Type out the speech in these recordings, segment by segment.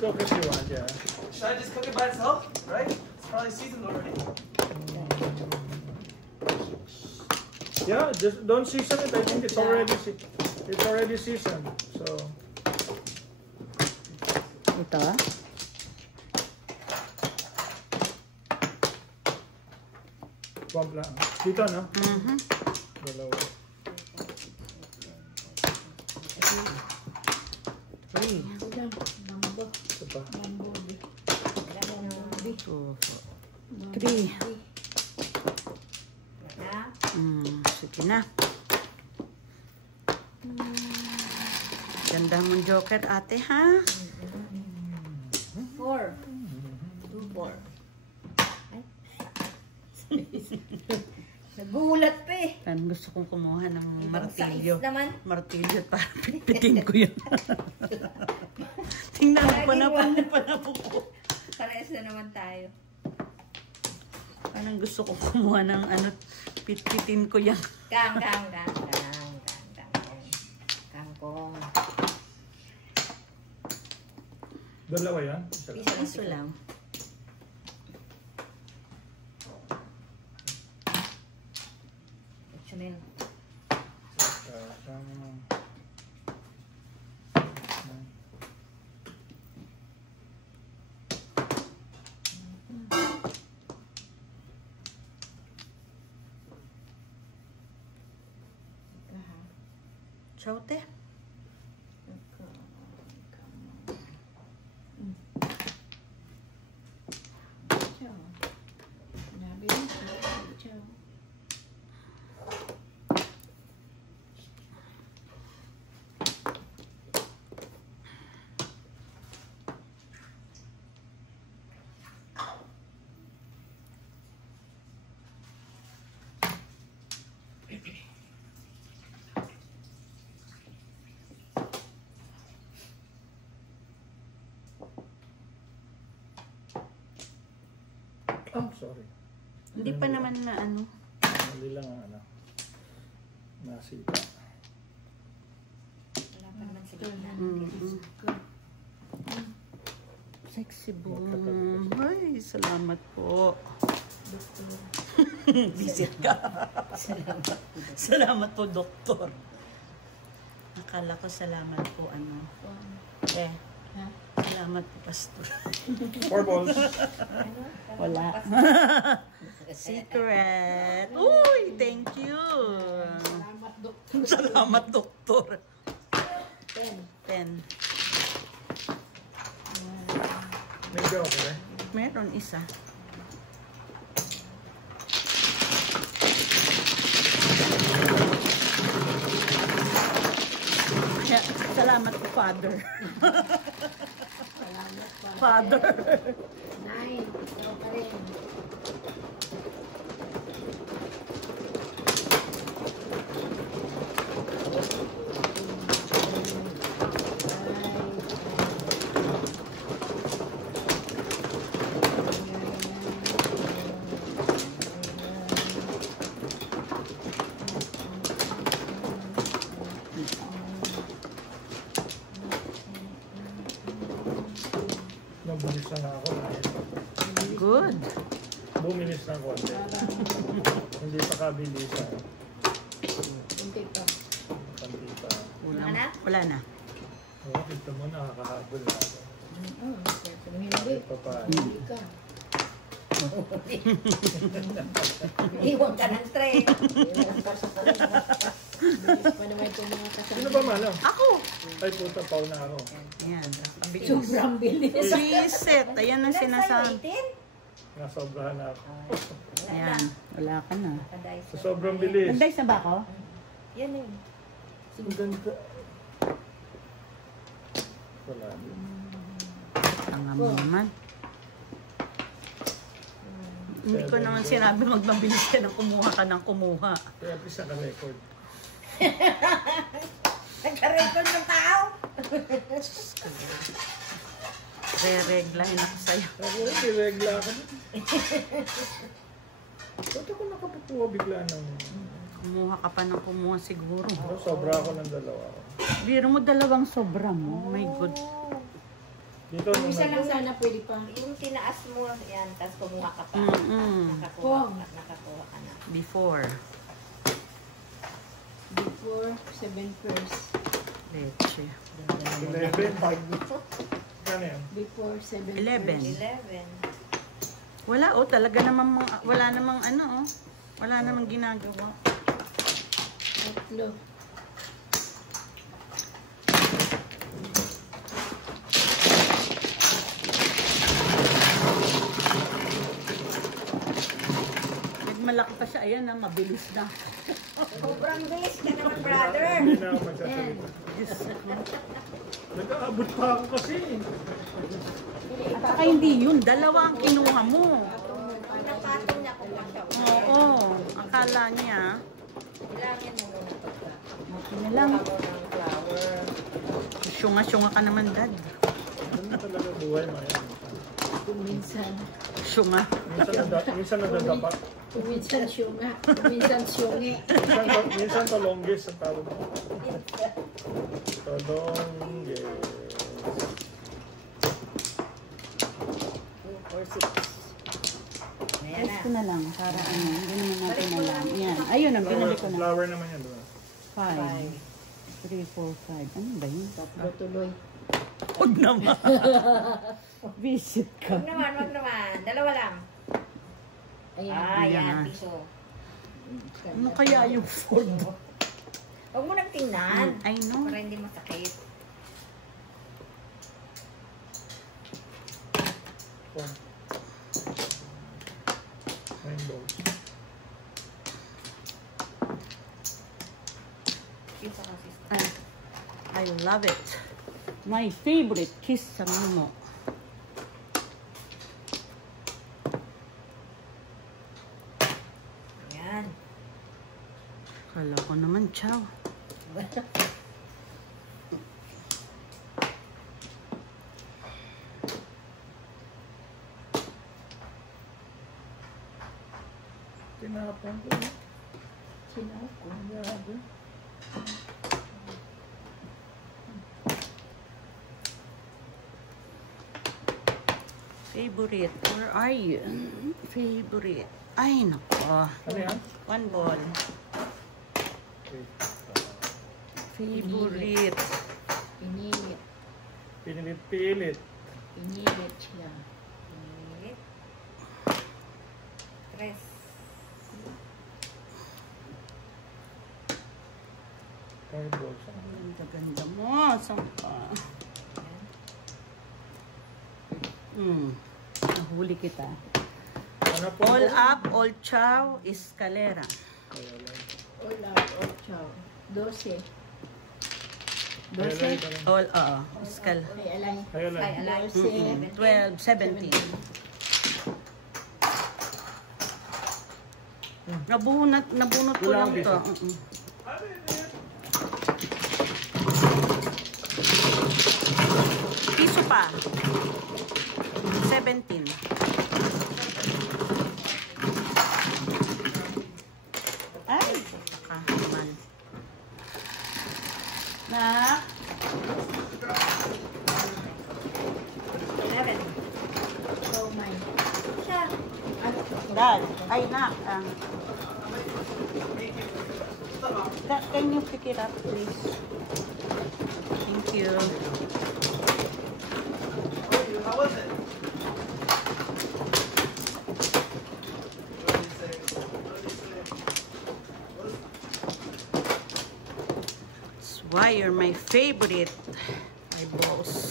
Cook if you want, yeah. Should I just cook it by itself? Right? It's probably seasoned already. Yeah, just don't season it. I think it's already seasoned. So Ito? bump lang. Dito, no? Mhm. Dalawa. 3. Ito pa. 2, 3. Sige na. Ganda mong joker, ate, ha? 4. 2, 4. Nagulat pa eh. Gusto kong kumuha ng martilyo. Sais naman. Martilyo para pitpitin ko yun. Tingnan mo pa na po ko. Parehas na naman tayo. Parang gusto ko kumuha ng ano, pitpitin ko yan. Kangkong. Dalawa yan? Isa lang. Iso lang. Chanel. Chote. Oh, sorry. Hindi pa naman na ano. Mali lang ang ano. Nasita. Wala pa naman sa gitna. Sexy boom. Ay, salamat po. Visit ka. Salamat po, doktor. Akala ko salamat po, ano. Salamat po, pastor. 4 balls. Wala. Secret. Uy, thank you. Salamat, doktor. 10. May joker. Meron isa. Salamat po, Father. Father. 9. Ito pa rin. Bumilis na nga ako. Good. Bumilis na konti. Hindi pa kabilisan. Kunti pa. Konti pa. Wala na. Oo, ito mo nakakahabol na ako. Hindi. Hindi ka. Iwan ka ng tray. Sino ba malo? Ako. Ay, puta, pao na ako. Yan. Sobrang bilis. Reset. Ayan ang sinasabi. Nasobrahan na ako. Ayan. Wala ka na. Sa sobrang bilis. Nag-dice na ba ako? Yan eh. Ang ganda. Wala din. Tanga mo naman. Hindi ko naman sinabi magmabilis ka ng kumuha ka ng kumuha. Kaya please naka-record. Nagka-record ng tao. Re-reglahin ako sa'yo. Ako rin, regla ka na. Ba't ako nakapukuha bigla ng... Kumuha ka pa ng kumuha siguro. Sobra ako ng 2. Biro mo 2 sobra mo. My God. Dito Kung isa naman. lang sana pwede pa. Yung tinaas mo, yan, tapos kumuha ka pa. Nakakuha ka na. Before. Before 7 first. Leche. 11. Kano yan? Before 7 11. 11. Wala oh, talaga namang wala namang ano oh. Wala namang ginagawa. Tatlo. Malaki pa siya, ayan na, mabilis na. Sobrang bilis ka naman, brother. Hindi na ako magsasalita. Nag-aabot pa ako kasi. At saka hindi yun, dalawa ang kinuha mo. Nakatong niya kung masya. Oo, akala niya. Ilangin mo muna ito. Okay na lang. Ako ng flower. Syunga-syunga ka naman, Dad. Ano talaga buhay mo yan? Kung minsan. Syunga. Minsan nadadapa. Kung minsan syunga. Kung minsan syungi. Minsan talonggis ang tawag mo. Talonggis. 2 or 6. Ayan Test na. ko na lang, para ano, hindi naman natin alam. Yan, ayun, ang binili ko na. Flower naman yan, diba? 5, 3, 4, 5. Ano ba yun? Tatlo tuloy. Huwag naman. Visit ka. Wag naman. Dalawa lang. Ayan. Ayan Yan, na. piso. Ano kaya yung Ford? Huwag mo nang tingnan. I know. Para hindi masakit. Four. Rainbows. Piso kasi. I love it. My favorite kiss sa Mimo. Ayan. Kala ko naman, chow. Tinapon ko. Sinako. Grabe. Favorite, where are you? Favorite. Ay, nako. Ano yan? One ball. Okay. Favorite. Pinilit. Pinilit-pilit. Pinilit siya. Pilit. Tres. Rainbows. Ang gaganda mo. Saan ka? Nahuli kita. Ano po? All up, all chow, escalera. Hola, 8. 12. 12. All, escal. Ay, alay. Ayun lang. Ay, alay. 12, 17. Nabunot ko Wala lang akong to. Piso pa. 17. Ay! Kahaman. Na? 11. So, mine. Siya. Dad. Ay, nak. Dad, can you pick it up, please? Thank you. How was it? That's why you're my favorite, my boss.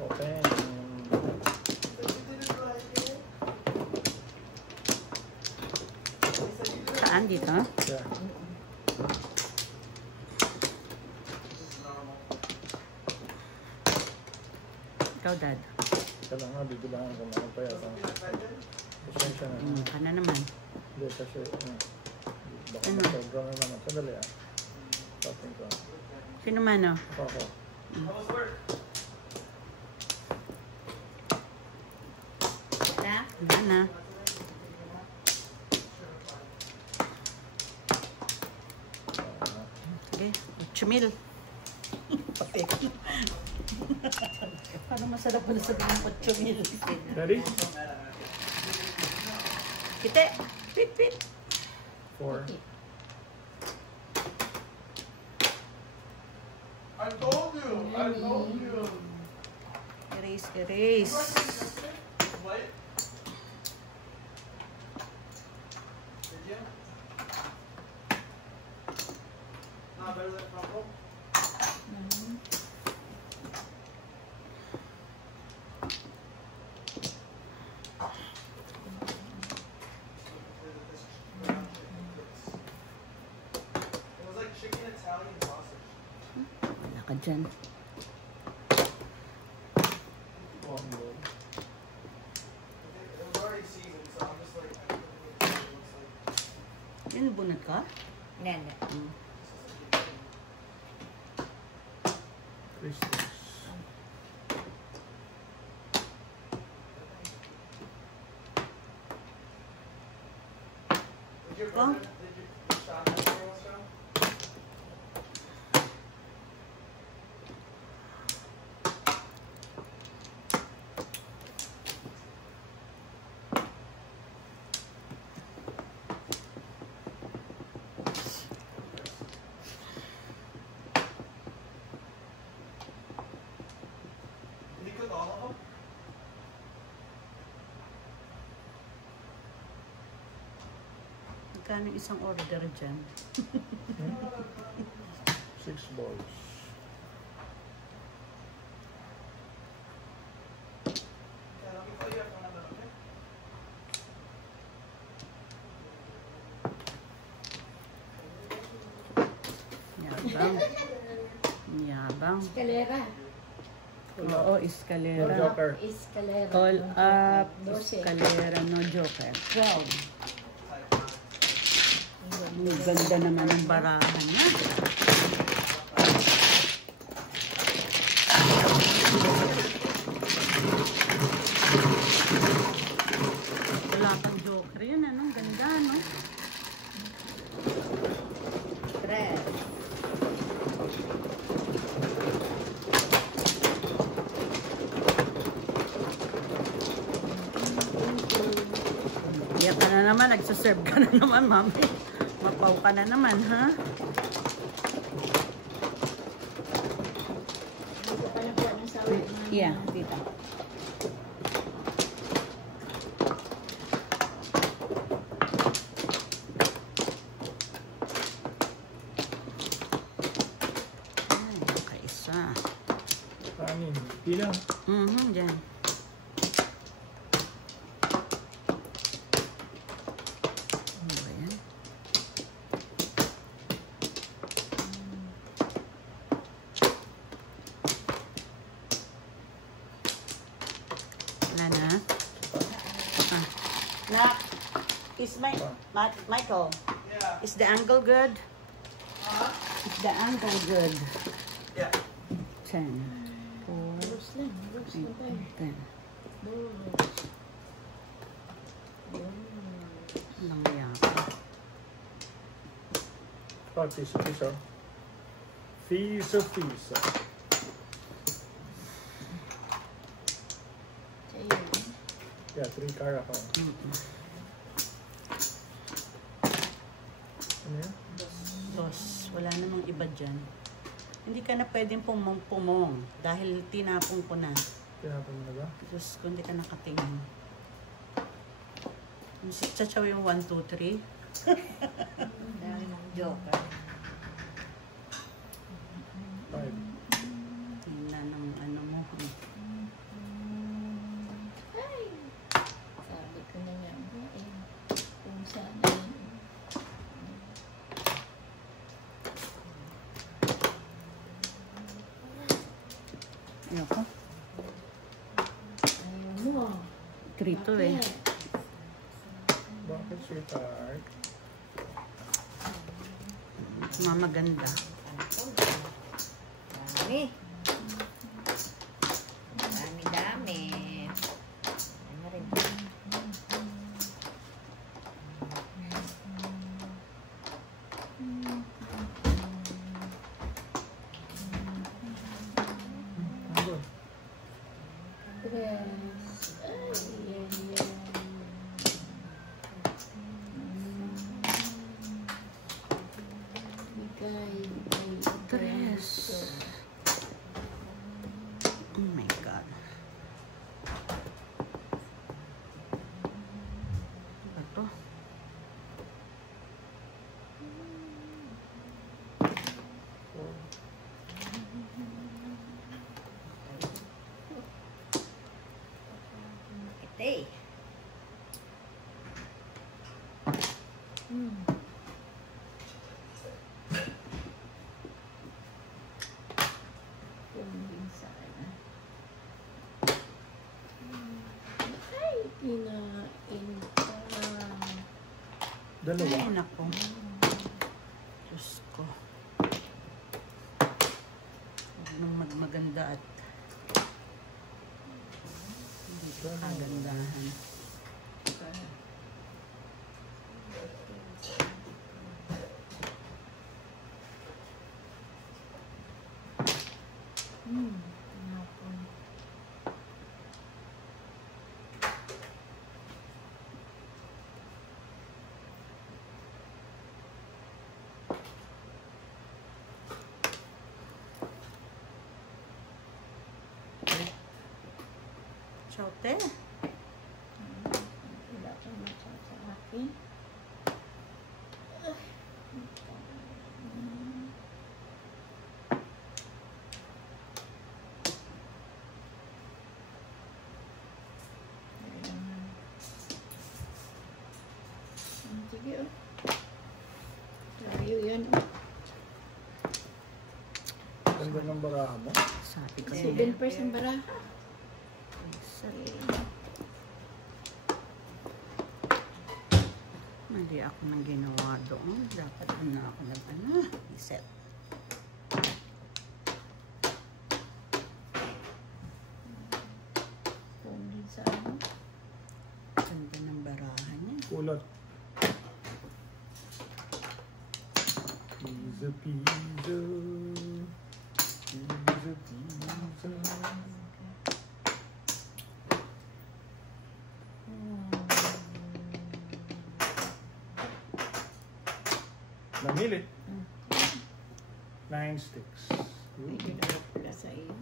Open. Saan dito? Yeah. Ikaw, Dad. Ika lang nga, bibilangan ko mga pa yata. Pasensya na. Ka na naman. Hindi kasi, baka Ano? sobra na naman. Sandali ah. Tapin ko. Sino man, oh? Ako. How was work? Na? Wala na. Sige, 8,000. Papek. Parang masarap pala sabihin ng 8 mil. Ready? Kite! Pit, pit! 4. I told you. I told you. Erase, erase. What? Did you? Not better than crumble? It was like chicken Italian sausage. Wala ka dyan. It was already seasoned, so I'm just like, I couldn't really tell what it looks like. Yan, bunot ka? Nene. 3 sticks. Did your Oh. brother, did you shop at your restaurant? Did he cook all of them? Magkano isang order dyan? 6 balls. Yeah, let me call you after one of them, okay? Yabang. Yabang. Escalera. Oo, No escalera. joker. Escalera. Call up, 12. escalera, no joker. 12. Type 5. Ang ganda naman ng barahan niya. Wala pang joker yun, ano? Ganda, no? Tres. Iyak ka na naman, nagsaserve ka na naman, mami. Mapaw ka na naman, ha? Hindi ko pa nakuha ng sawi. Yeah, dito. Ay, nakaisa. Kanin. Pila. Dyan. Ano ba yan? Wala na? Ah. Nak, is Michael, Yeah. is the angle good? Huh? Is the angle good? Yeah. 10, 4, Dos lang. Dos lang tayo. 10. Dos. Walang yaka. Oh, piso, piso. Piso, piso. Sa'yo. Yeah, 3 caracol. Ano yan? Dos. Wala namang iba dyan. Hindi ka na pwedeng pumong-pumong dahil tinapong ko na. Tinapon mo na ba? Diyos ko, hindi ka nakatingin. Chachaw yung 1, 2, 3. Dami ng joker. 5. Yun na ng ano mo. Ay! Sabi ko na nga ba eh. Kung saan yun. Ayoko. Ayaw mo. Krito eh. Bakit? Bakit sweetheart? Mamaganda. Dami. Dami-dami. Ano rin? Okay. Kumbin sana. Ay, kinain ka. Dalawa. Ay, nako. Diyos ko. Huwag nang magmaganda at hindi ko kagandahan. Tinapon. Chote. Wala kang masasabi. Sige, oh. Layo yan, oh. Ganda ng baraha mo. Sabi ko 7% baraha. Mali ako nang ginawa doon. Dapat na ako reset. Kumbin sa ano. Ganda ng barahan niya. Kulot. Pizza, pizza. Pizza, pizza. Namilit. 9 sticks. Medyo nakapula sa iyo.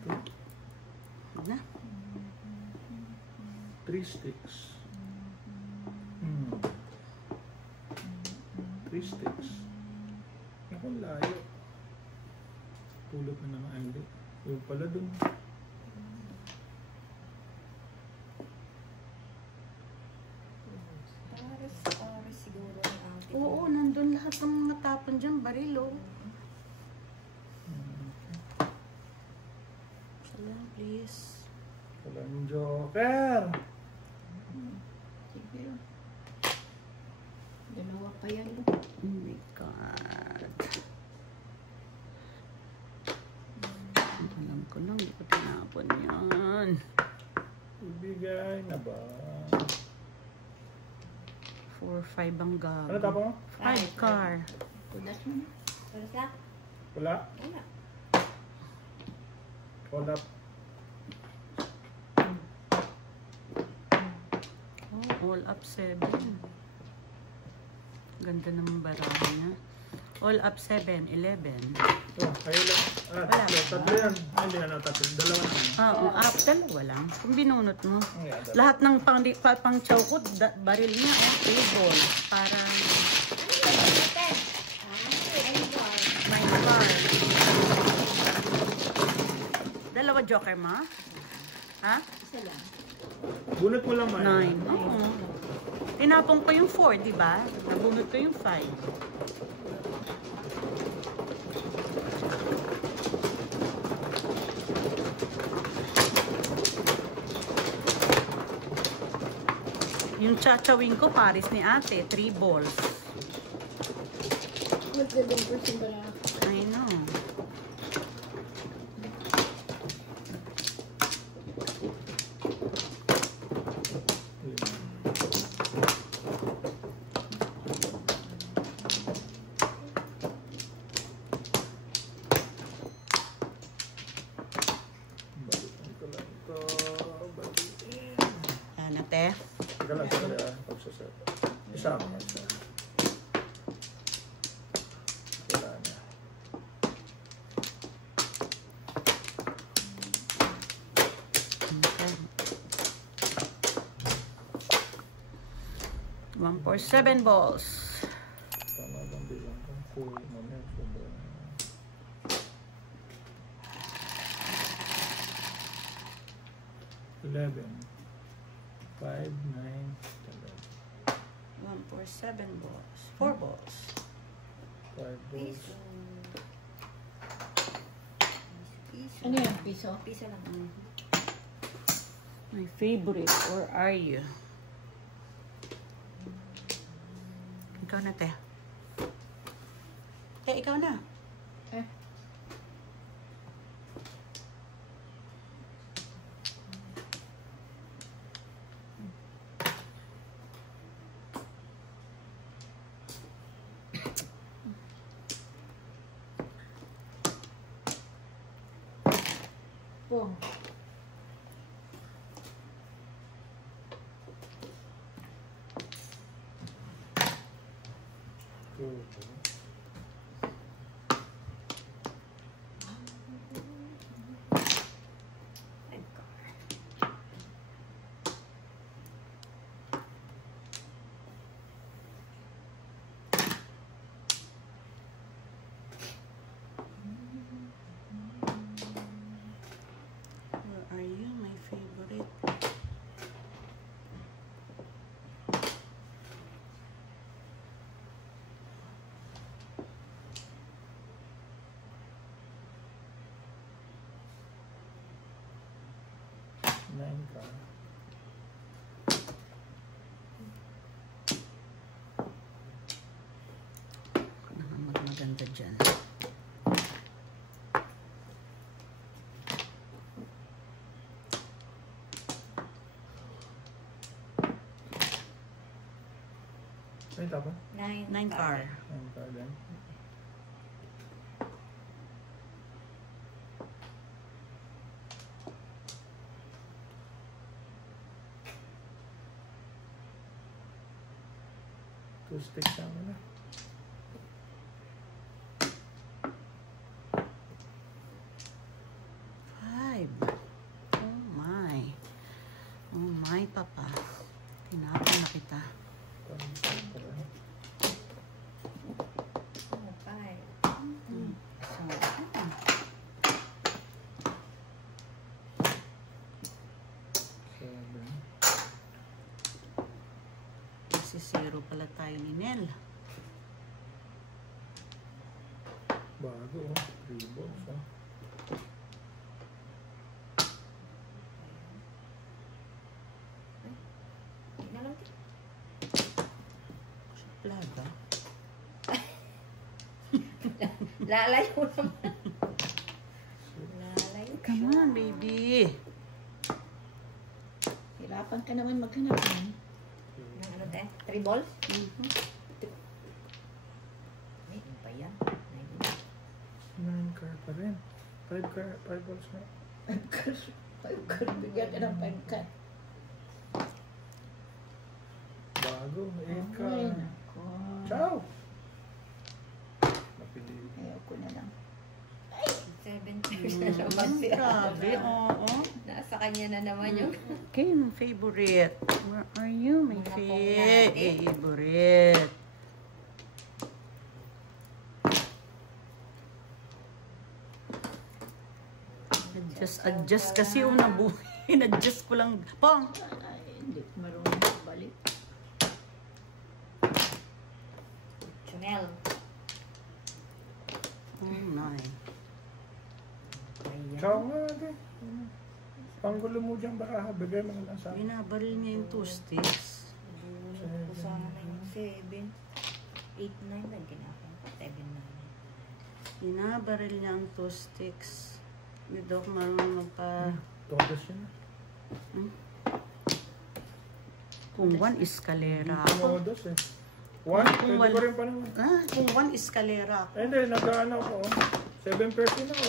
Okay. Na? 3 sticks. 3 sticks. Naku, layo. Pulot na naman. Ay, hindi. Yung pala dun. Pares siguro ang ating. Oo, nandun lahat ng mga tapon dyan. Baril, oh. Salam, please. Walang joker. Sige, oh. Dalawa pa yan, oh. Oh my God. Alam ko lang, hindi ko tinapon yan. Ibigay na ba? 4-5 ang gago. Ano tapon mo? 5 car. Kudas mo. Pares lang? Wala. Wala. Hold up. Oh, all up 7. Ganda naman barahan niya. All up 7, 11. So, kayo lang. Wala. Tatlo yan. Ay, hindi ano, tatlo. Dalawa na. Oo, up dalawa lang. Kung binunot mo. Yeah, dalawa. Lahat ng pang chow ko, baril niya, table. Parang may bar. Dalawa joker mo? Ha? Isa lang. Bunot mo lang man. 9. Oo. Tinapong ko yung 4, di ba? Nabunot ko yung 5. Yung chachawing ko, pares ni ate, 3 balls. Mag-7% baraha. I know. Balikan ko lang ito. Balikin. Ano, te? Teka lang, teka lang. Pagsaset. Isama ka siya. Wala na. 1 for 7 balls. Tama bang bilang kung full mamaya sobra. 11, 5, 9, 1 for 7 balls. 4 balls. 5 balls. Piso. Piso. Ano yung piso? Piso lang. My favorite, or are you? Ikaw na, te. Te, ikaw na. Eh. Pong. Two. Where are you, my favorite? Nine ka. Ano nga maganda dyan? Ay, tapos? 9 car. 9 ka din. Two sticks naman na. Five. Oh my. Oh my, papa. Tinapon na kita. Oh, 5. So, Seven. kasi zero pala tayo ni Nel. Bago, oh. 3 balls, oh. Hindi na lang. Plaga. Lalayo naman. Lalayo. Come on, baby. Hirapan ka naman maghanap ng Ng ano tayo? 3 balls? Mhm. Ay, ano pa yan? 9 car pa rin. 5 car, 5 balls na. 5 cards. 5 cards. Bigyan ka ng 5 cards. Bago, 8 ka. Ay, nako. Ciao! Napili. Ayoko na lang. 7 pairs na naman siya. Grabe, oo. Nasa kanya na naman yung... Okay, my favorite. Where are you, my Mga pong natin. favorite? Adjust kasi una buhay. Adjust ko lang. Pong! Ay, hindi ko marunong balik. Chanel. Oh my. Ayan. Ciao nga, ate. Panggulo mo dyan baraha. Bigay mo na lang sa akin. Binabaril niya yung 2 sticks. Bunot ko sana yung 7. 8, 9 lang ginagawa. 7, 9. Binabaril niya ang 2 sticks. Hindi daw ako marunong magpa... Todos yun. Kung 1 escalera ako. Todos eh. 1? Kung Pwede ko rin pa naman. Kung 1 escalera ako. Eh, hindi. Nag-ano ako. 7 person ako.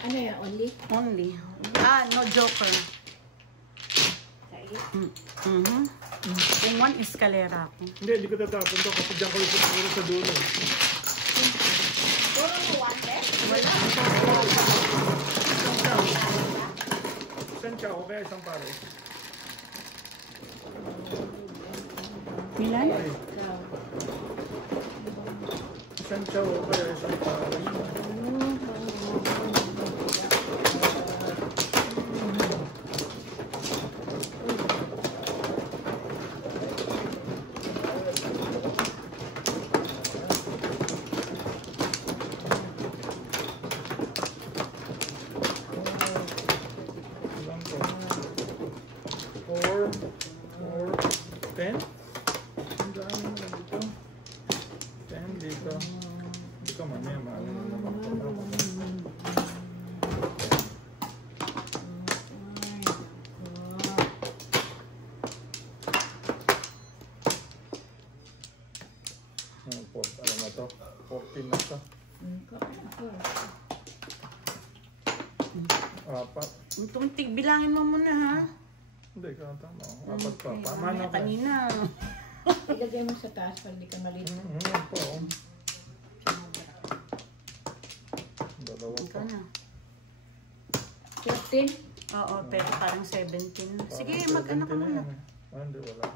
Ano yan, only? Only. No joker. Sa iyo. Kung 1 escalera ako. Hindi, hindi ko tatapon to. Kasi dyan ko rin siguro sa dulo. Puro mo 1 set? Wala. Isang chow, kaya isang pare. siya o kaya isang pares. Ilan po? 4, 10? Ang dami na dito. 10 dito. Dito mamaya maalam na naman ito. Alam mo ito? 14 na ito. Apat. Itong bilangin mo muna ha. Hindi ka tama. Apat pa. Okay, Tama mamaya na. kanina. Ilagay mo sa taas pag di ka malito. Yan po. Dalawa pa. Ikaw na. 13? Oo, pero parang 17. Sige, Parang mag-ano ka 17 na muna. yan eh. Ah, hindi, wala.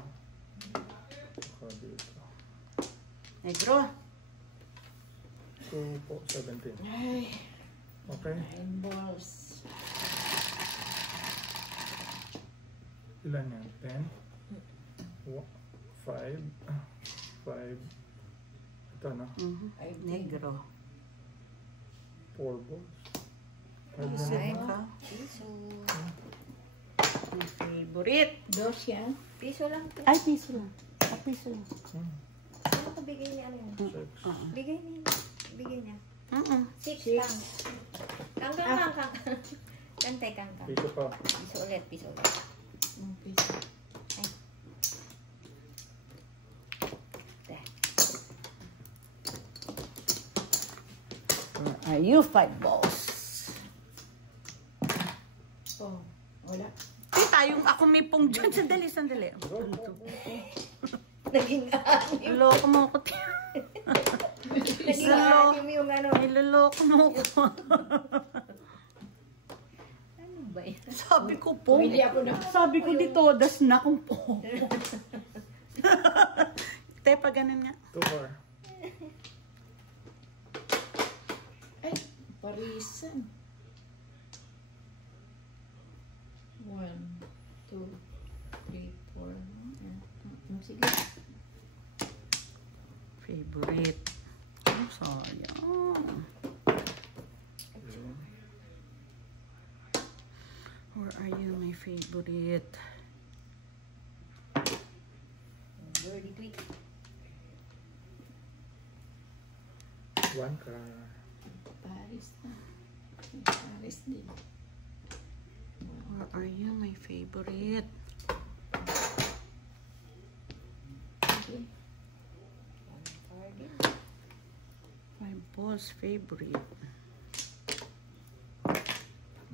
Saka dito. Negro. 2 po, 17. Ay, Okay. 9 balls. Ilan yan? 10? 5? 5? Ito na. Ay, Negro. 4 balls. Isip Ay, ka. piso. Ang favorite. Dos yan. Piso lang po. Ay, piso lang. Piso lang. Ano ko bigay niya? Ano yan? 6. Bigay niya. Bigay niya. 6 Six. kang. Kang. Kantay, kang. Dito pa. Piso ulit, piso ulit. Piso. There. Are you 5 balls? Oh, wala. Tayong ako may pong dyan. Sandali. Naging anim. Niloloko mo ko. Naging anim yung ano. Niloloko mo ko. Ano ba yan? Sabi ko po. Pumili ako na. Sabi ko di todas na kung po. Te, pa ganun nga. 2 more. Ay, parisan. 1, 2, 3, 4. Sige. Favorite. Oh, sayang. Where are you, my favorite? Birdie tweet. 1 ka. Paris na. Paris din. Where are you, my favorite? Sige. Birdie. My boss favorite.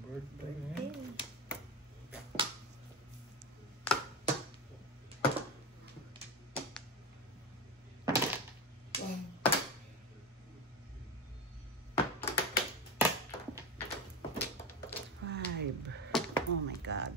Birthday. One. Five. Oh my God.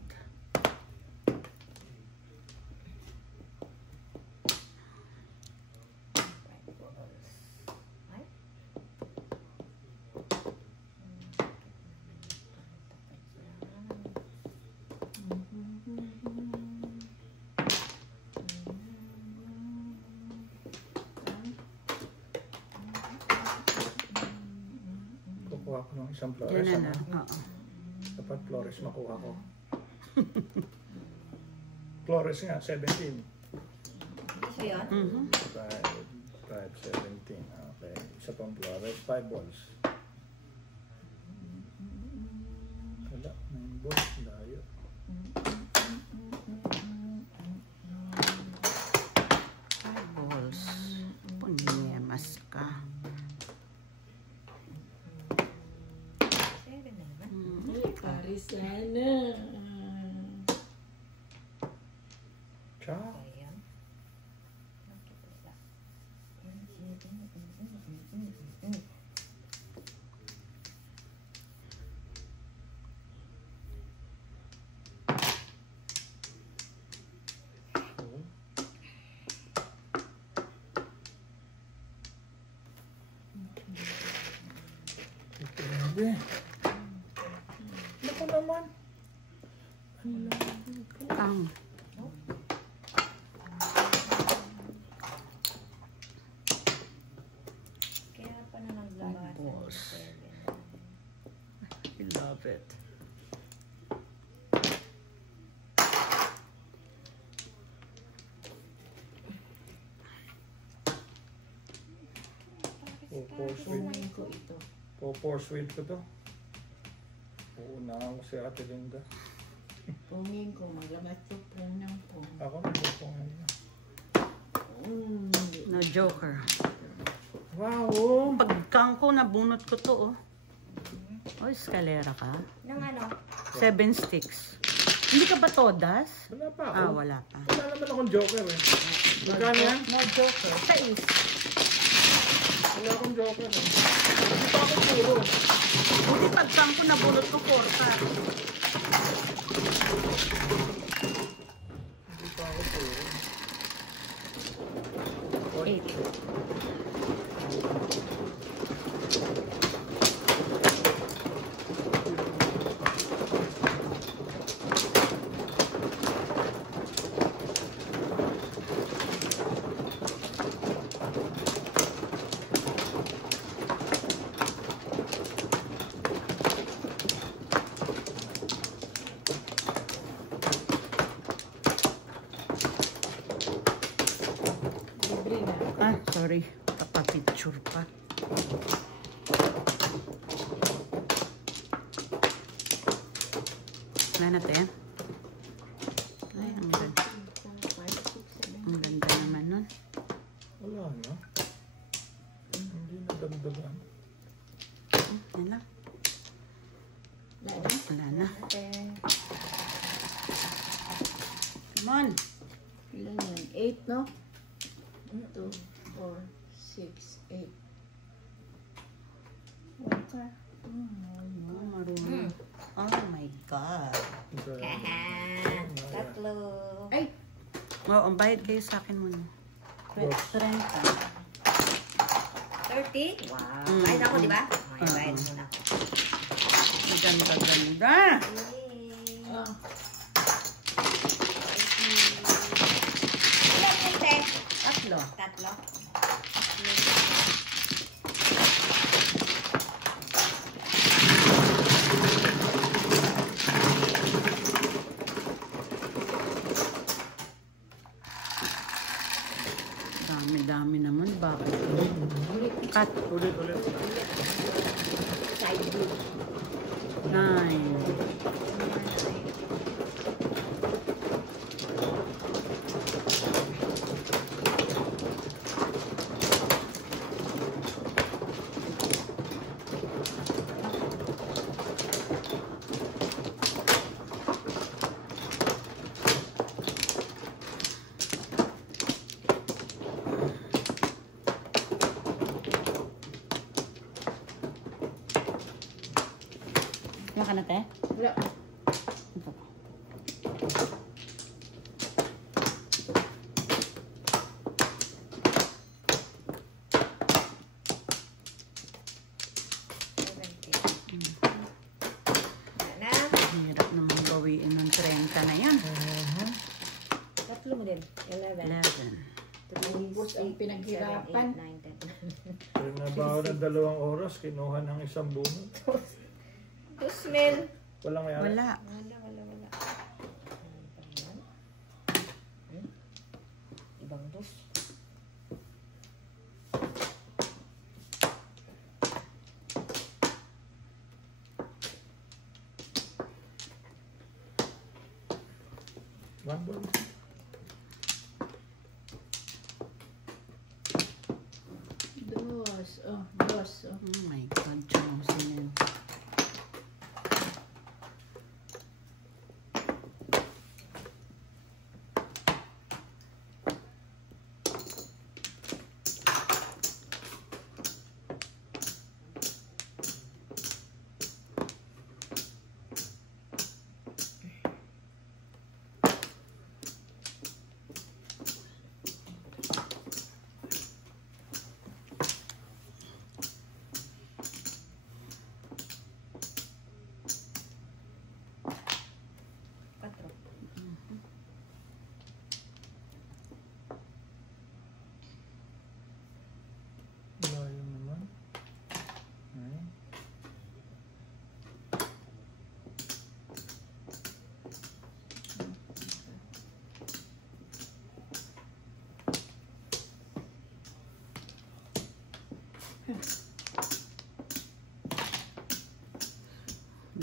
Kukuha ko ng isang flores. Yan na. Ano? Oo. Dapat flores makuha ko. Flores nga, 17. Piso yan? 5, 17. Okay. Isa pang flores. 5 balls. Wala. 9 balls. Layo. Five balls. Punyemas ka. 7 na naman. Ay, Paris sana. Ciao. Ayan. So, 1, Grabe. Naku naman. Ang labi ko. Kaya pa na naglabas ng Boss. 7. I love it. Kunin ko ito. Po-force-wheel ko to. Uunahan ko si Ate Linda. Pungin ko, maglabas ko lang ng pung. Ako nagpupungan niya. No joker. Wow! Oh. Pagkang ko, nabunot ko to, oh. Oh, eskalera ka. Nang ano? 7 sticks. Hindi ka ba todas? Wala pa ako. Ah, wala pa. Wala naman akong joker eh. Magkano yan? No joker. 6. Wala akong joker eh. Hindi pa ako puro. Hindi pagkang ko, nabunot ko 4 ka. Hindi pa ako puro. 8. Libre na. Ah, sorry. Kapapicture pa. Wala natin. Ay, ang ganda. Ang ganda naman nun. Wala na. Hindi na dagdagan. Yan na. Lalo. Wala na. Okay. Come on. Ilan yan? 8, no? 2, 4, 6, 8. Okay. Oh, marunong. Oh my God. Haha. Tatlo. Ay! Oh, ang bayad kayo sa akin muna. 30. 30? Wow. Mm. Bayad ako, di ba? Okay, bayad muna ako. Ang ganda-ganda. Yay. Oh. Ilan yun, te? Tatlo. Tatlo? Dami-dami naman. Bakit? Cut. Ulit. Side view. 9. Wala ka na, te? Wala. Ito. Na? Hirap naman bawiin ng 30 na yan. Tatlo mo din. 11. 11. Ubus ang pinaghirapan. 9, 10. Trinabaho ng 2 oras, kinuha ng isang bunot. To smell. Walang mayari. Wala. Wala. Ibang dos. One ball. Dos. Oh, dos. Oh. Oh my God, Jocelyn.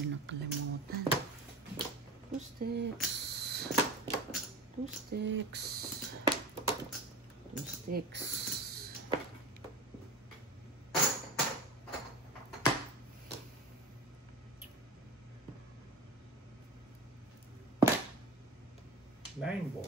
May nakalimutan. 2 sticks. 2 sticks. 2 sticks. Nine balls.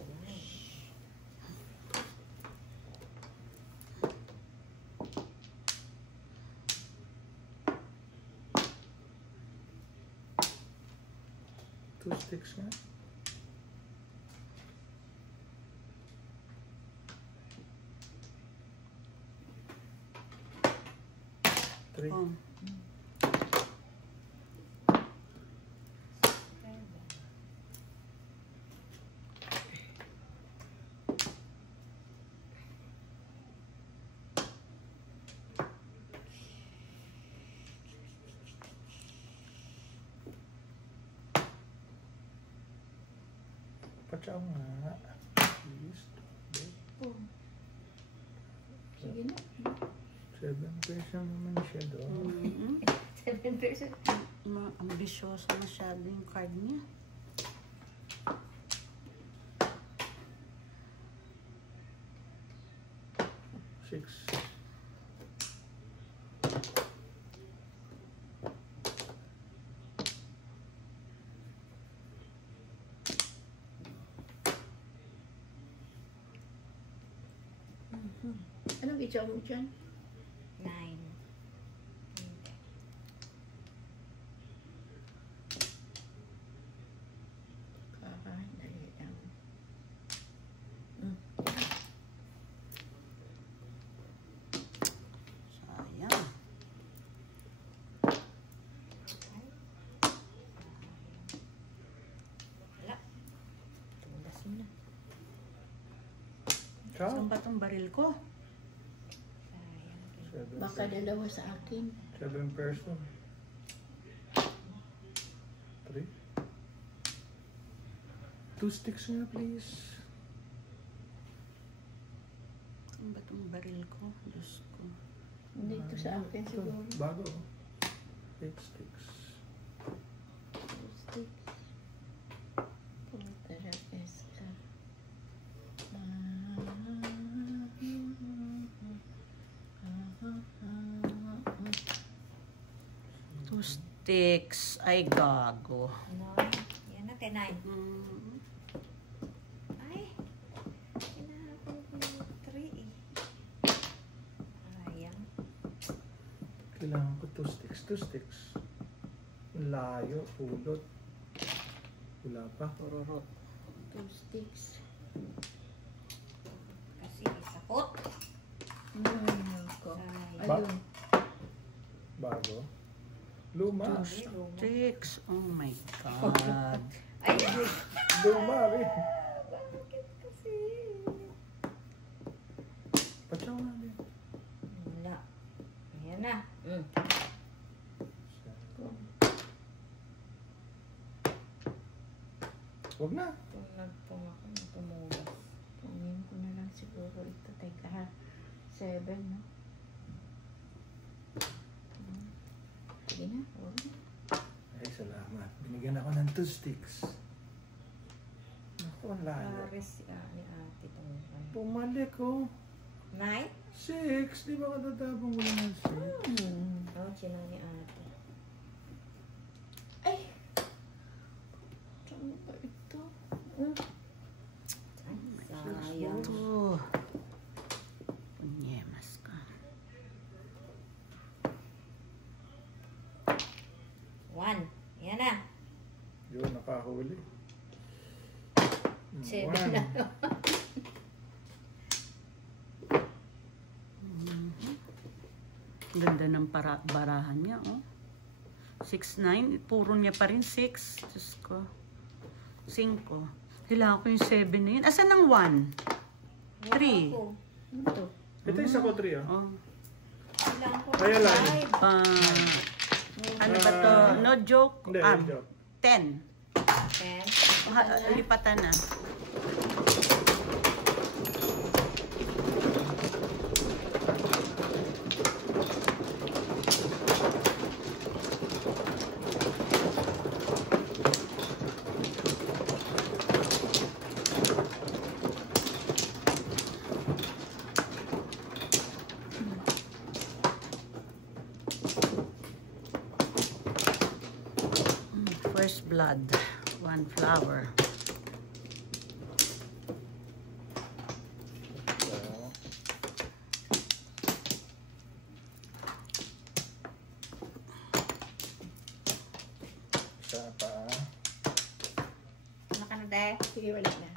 Two sticks nga. Three. Oh. Pachaw nga. Please. Oh. Sige na. 7 pesos naman siya doon. 7 pesos. Ambisyoso masyado yung card niya. Six. Anong gitsa mo dyan? 9. Dali lang. Sayang. Wala. Tulas mo na. Ciao. Saan ba itong baril ko? Sayang. Baka dalawa sa akin. 7 pesos. 3. 2 sticks nga, please. Saan ba itong baril ko? Diyos ko. Dito sa akin Ito, siguro. bago. 8 sticks. 2 sticks. Puta na peska. 2 sticks. Ay, gago. Ano? Yan na, 10. Ay. Hinahapon ko yung 3 eh. Sayang. Kailangan ko 2 sticks. 2 sticks. Layo, pulot. Wala pa. Pururot. 2 sticks. Kasi isapot. Ako. Sayang. Ayun. Bago. Luma. Ay, luma. Sticks. Oh my God. Ay, Luma rin. bakit kasi? Pachaw nga din. Wala. Ayan na. Huwag na. Nagpong ako na tumulas. Pungin ko na lang siguro ito. Teka ha. 7, no? Sige na. Huwag na. Ay, salamat. Binigyan ako ng 2 sticks. Naku, ang layo. Pares si ni ate itong Pumalik ko. Night? 6. Di ba katatapong ko lang ng 6? Oo, sino ni ate. Ay! Saan ba ito? Sayang. Ito. Punyemas ka. 1. Yan na. Yun, nakahuli. 7 1. na. Ganda ng barahan niya, oh. 6-9. Puro niya pa rin 6. Diyos ko. 5. Kailangan ko yung 7 na yun. Asan ang 1? 3. Ako. Ito. Ito isa ko 3 ah. Oh. Kailangan ko Kaya lang. 5. Ano ba to? No joke? Hindi, joke. 10. 10. Lipatan na. First blood. 1 flower. So, isa pa. Ano ka na, Day? Sige, wala na.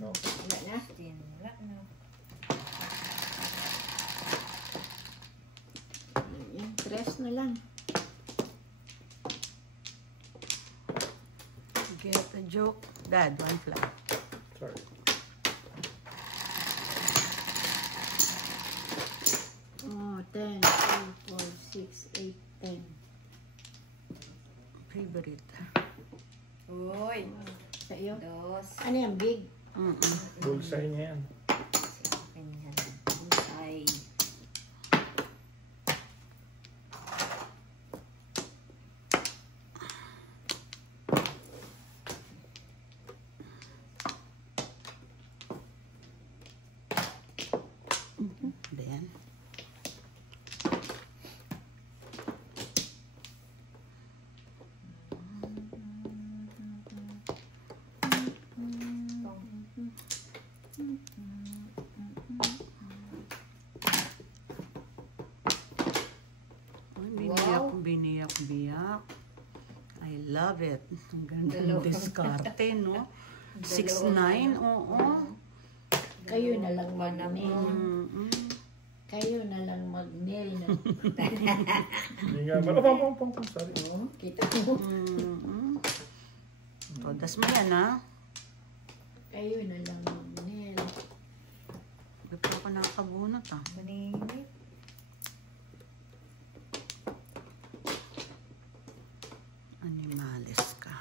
No. Wala na. Wala na. Yan, 3 na lang. Get a joke. Dad, 1 flower. Sorry. Oh, 10, 2, 4, 6, 8, 10. Favorite. Uy. Sa iyo? Dos. Ano yan, big? Bullseye niya yan. Ganyan. Ay. Then, biniyak. I love it. Ang ganda ng diskarte, no? 6-9, oo. Kayo na lang mag-nail. Mm-mm. Kayo na lang mag-nail. Hindi nga. Sorry. Oh. Kita mo? Mm-mm. Todas mo yan, ha? Kayo na lang mag-nail. Hindi pa ako nakakabunot, ha? Maninit. Animalis ka.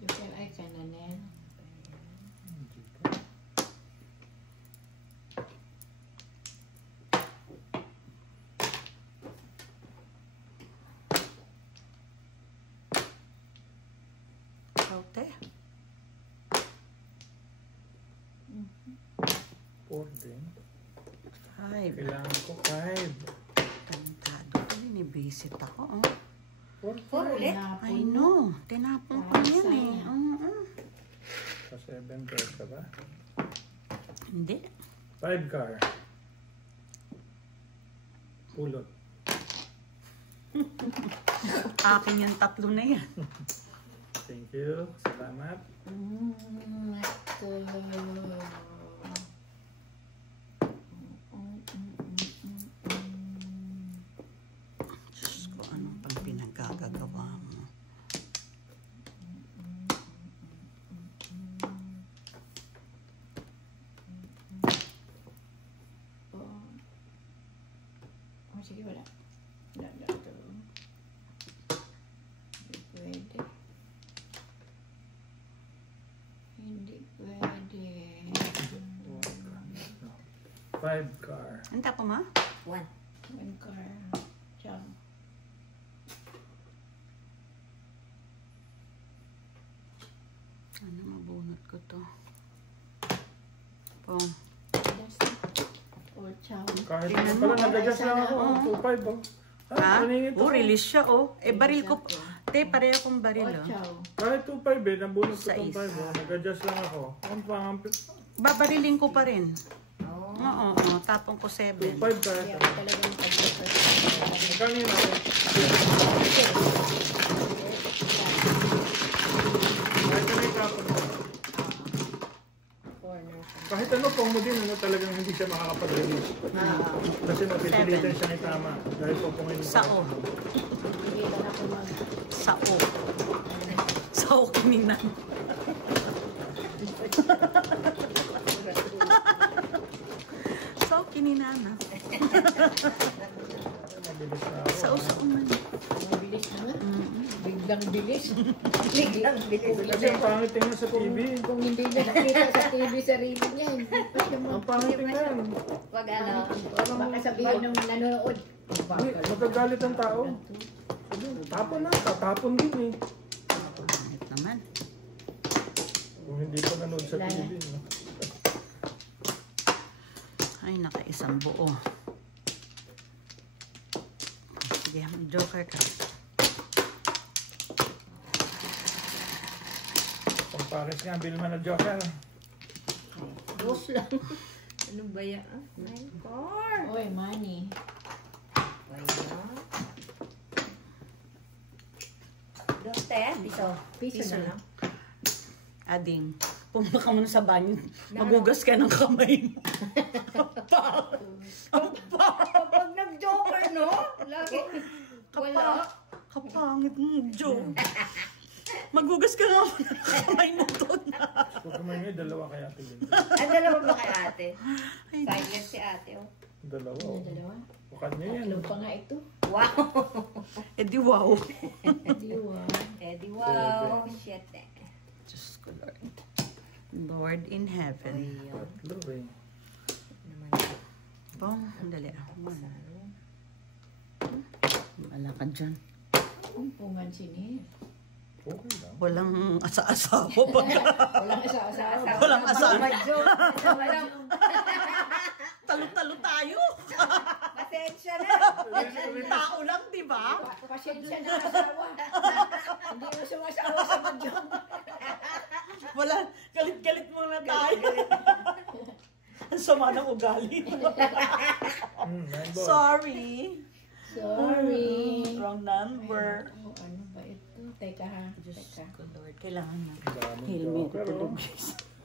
Joker ay ka na, Nel. Kaute. 4 din. 5. Kailangan ko 5. Tantado ko. Binibisit ako, oh. 4 ulit? I know. Tinapon ko yan, eh. Oo. Sa 7 pesa ba? Hindi. 5 car. Pulot. Akin yung 3 na yan. Thank you. Salamat. Ito. Diyos ko, anong pang pinagkagagawa mo? Oh, sige, wala. Wala ito. Hindi pwede. Hindi pwede. 5 car. Handa ko, ma? 1. One car. Ciao. Ano, mabunot ko to. Pong. That's it. Or ciao. Kahit Tingnan pala mo, nag-adjust lang ako. Oo. 2-5 oh. Ha? Maningit ako. Release siya, oh. Eh, baril ko. Te, pareho kong baril, Or oh. ciao. Kahit 2-5 eh, nabunot ko Sais. 5 oh. Nag-adjust lang ako. Ang pangampit. Babariling ko pa rin. Oh. Oo, oo. Tapong ko 7. 2-5 kahit. Kaya ako talaga yung pag-refer. Kanina ako. Kahit na may kapon mo. Corner. Kahit ano pong mo din, ano talagang hindi siya makakapag-release. Kasi mapipilitan siyang itama. Dahil po pong yung Sao. Hindi ka na ako mag... Sao. Sao kininan. Sao kininana. mabilis na ako. Sao sa unan. Mabilis na nga. Biglang bilis. Biglang bilis. Kasi ang pangit tingnan sa TV. Kung hindi niya nakita sa TV sarili niya, hindi pa siya Ang pangit tingnan. Wag ano. Baka sabihin ng nanonood. Uy, magagalit ang tao. Tapon na, tatapon din eh. Pangit naman. Kung hindi pa nanood sa Wala na. TV, no? Ay, nakaisang buo. Sige, joker ka. Pangpares nga, Vilma na Joker. Dos lang. Ano ba yan? 9-4. Oy, money. Wala. Dos te, piso. Piso na lang. Ading, pumunta ka muna sa banyo. Magugas ka ng kamay mo. Kapag nag-joker, no? Lagi. Wala. Kapangit mo, Joe. Magugas ka nga muna ng kamay mo doon. Huwag ka maingay, dalawa kaya ate yun. Ang dalawa ba kay ate? Ay, Silent si ate, oh. Dalawa. Ano, oh. dalawa? Bukad niya yan. Tatlo pa nga ito. Wow. edi wow. Diwa. Eddie, wow. Shit, eh. Diyos ko, Lord. Lord in heaven. Ayun. Tatlo eh. Naman. Pong, dali. Wala ka dyan. Kumpungan sini. Okay lang. Walang asa-asawa pa. Walang asa-asawa. Walang asawa. Mag-joke. Walang Talo-talo tayo. pasensya na. Tao lang, di ba? Pasensya na asawa. Hindi mo sumasawa sa madyo. Wala. Galit-galit muna tayo. Ang sama ng ugali. 9 balls. Sorry. Sorry. Wrong number. Oh, ano ba ito? Teka ha. Diyos Teka. ko, Lord. Kailangan na. Daming Helmet Joker, ito. oh.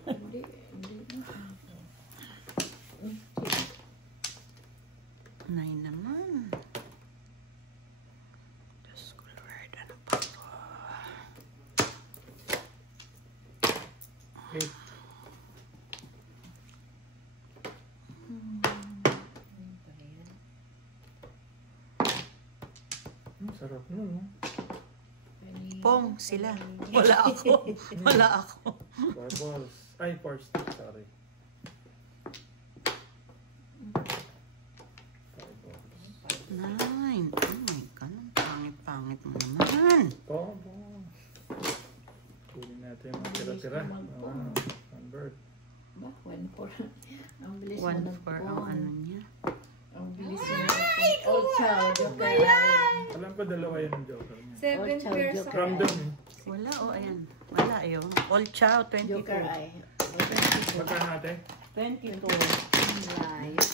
Hindi. Nine naman. Diyos ko, Lord. Ano pa to? 8. Sarap nun, no? Pong, sila. Wala ako. Wala ako. 5 balls. Ay, 4 sticks, sorry. 5 balls. Nine. Oh my God. Ang pangit-pangit mo naman. Tombo. Kunin natin yung mga tira-tira. Mag-pong. One bird. Ba? 1-4. Ang bilis mo One ng for pong. ang ano niya. Ang bilis mo ng pong. Old child. Joker. Alam ko dalawa yun yung Joker niya. 7 Oh, child pairs joker. of Random eh. Wala, oh, ayan. Wala, yun. All chow, 22. Joker ay. Magkano natin? 22. life.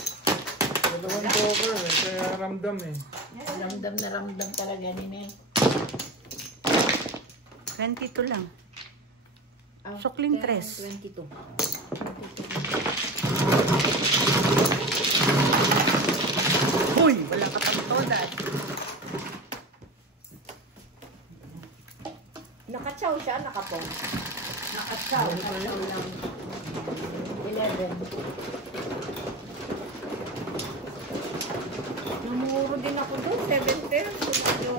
Dalawang Joker eh. Kaya ramdam eh. Ramdam na ramdam talaga ni Nel. 22 lang. Ah, Sukling 3. 22. Uy! Wala ka pang todas. Nakachaw siya, nakapong. Nakachaw. Nakachaw lang. 11. Namuro din ako doon. 7 pairs. Sumayo.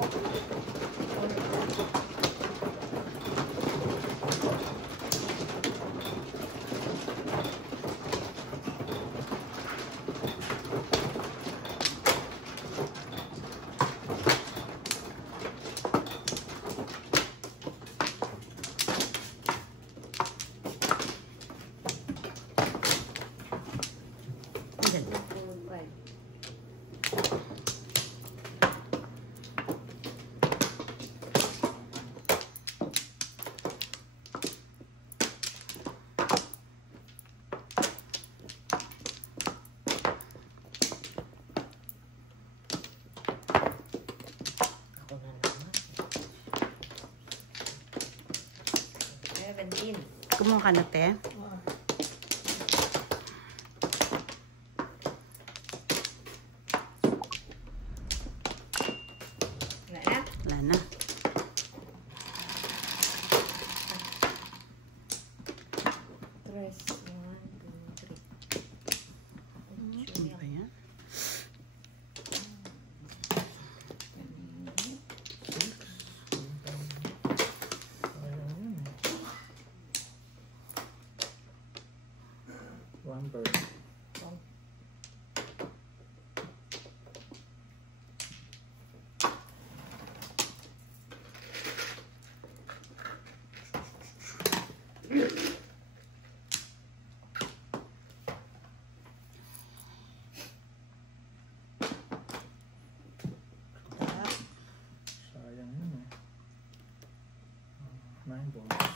Ayan. 4, 5. Ako na naman. 17. Kumuha ka na, te. Wow. Wala na. Wala na. Tres. 1, 2, 3. Ano ba yan? Ayaw yun eh. One bird. 9 balls.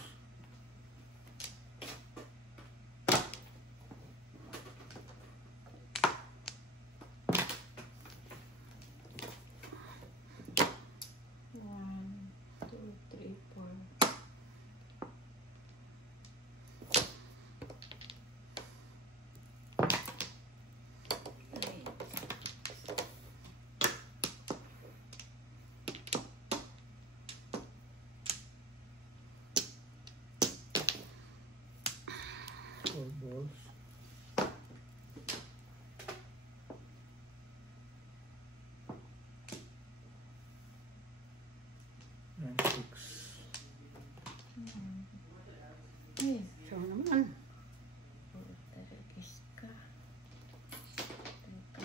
One, two, three, four. Four balls. Nine, six. Ay, So naman. taragis ka. Teka.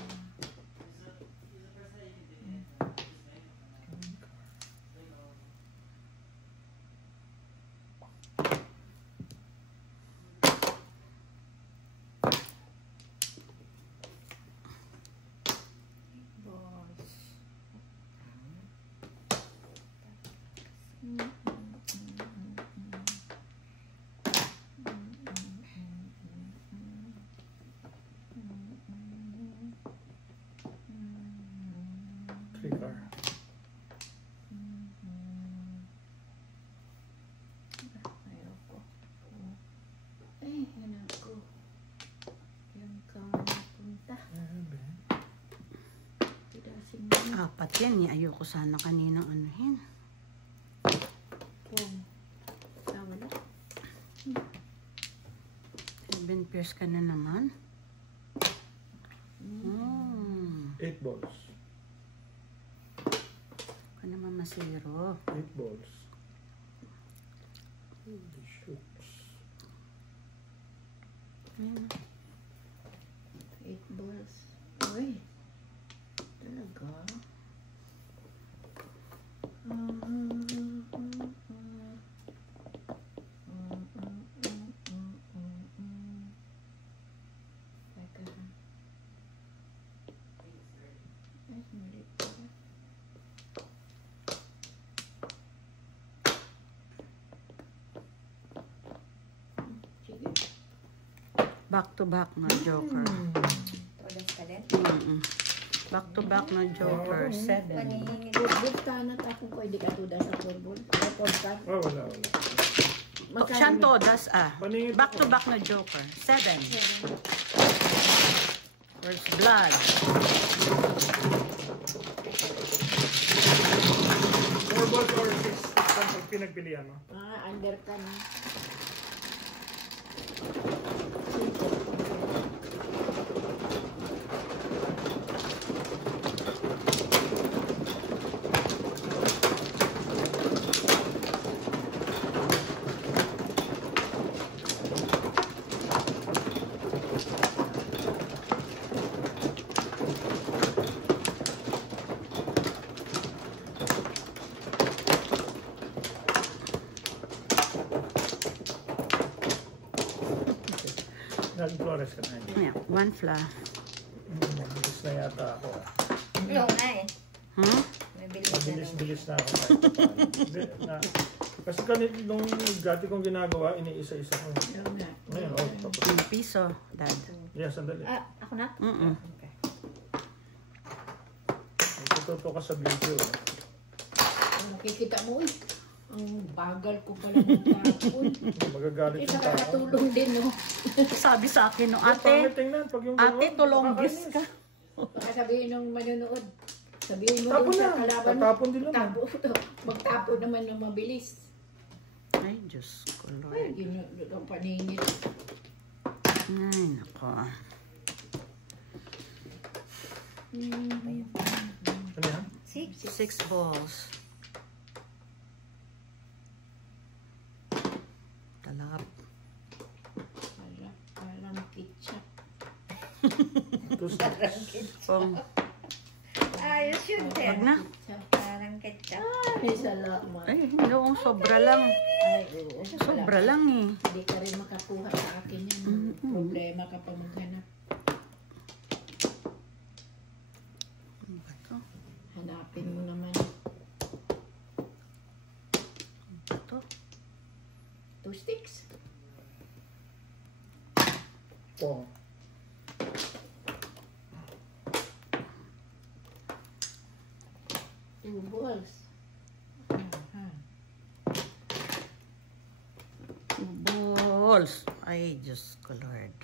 Balls. Three car. Ayoko. Ay, hanap ko. Yung car na punta. Pidasing mo. Apat yan eh. Ayoko sana kaninang anuhin. Kung. Wala. 7 pairs ka na naman. Hmm. 8 balls. Ka naman masiro. 8 balls. Holy shoots. Ayun. 8 balls. Uy. Talaga? Teka ha. Ay, mali pala. Sige. Back to back na joker. Todas ka din. Back to back na joker. 7. Paningin. Good ka na takong ko, hindi ka tuda sa football. Sa podcast. Oh, wala. Siyang todas ah. Paningin Back to ako. back na joker. 7. First blood. 4 balls or 6. Saan pag pinagpilian mo? Under ka na. Nag-flores ka na. Ayan, 1 fla. Mabilis na yata ako. Low na eh. Mabilis na low. Mabilis-bilis na ako. Kahit pa paano. Hindi, kasi nung dati kong ginagawa, iniisa-isa ko. Ngayon, tapos. 1 piso, dad. Yeah, sandali. Ako na? Okay. Itututo ka sa video. Makikita mo eh. Ang bagal ko pala ng tapon. Magagalit yung tao. Nakakatulong din, no? Sabi sa akin, no, Pangit ate, tingnan pag yung ate, gano'n, tulonggis nakakainis. ka. Baka sabihin ng manonood. Sabihin mo Tapon din sa na. kalaban mo. Tatapon din naman. Magtapon naman ng mabilis. Ay, Diyos ko, Ay, Lord. yun ang paningit. Ay, nako. Ano yan? 6 balls. Talap. Parang ketchup. Pong, Ayos yun, Ter. wag na. Parang ketchup. Ay, salamat. Ay, noong sobra lang. Ay, oo. Sobra lang eh. Hindi ka rin makakuha sa akin yan. Problema ka pa maghanap. Ano ba to? Hanapin mo naman. Ano ba to? Pong. Two balls. Balls. Ay, Diyos ko, Lord.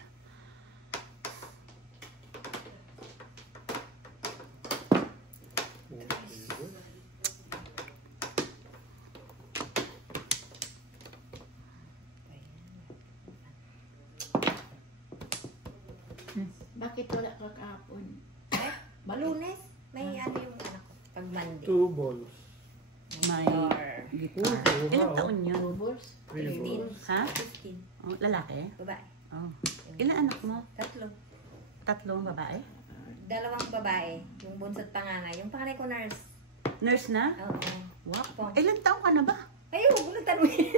Bakit wala ka kahapon? Lunes, may ano yung anak ko. Pag Monday. 2 balls. May guitar. Ilang wow. taon yun? Two balls? 3 balls. Ha? 15. Oh, lalaki? Babae. Oh. Ilan anak mo? 3. Tatlong babae? 2 babae. Yung bunso't panganga. Yung panganay ko nurse. Nurse na? Oo. Wow. Ilan taon ka na ba? Ayun, bunutan mo yun.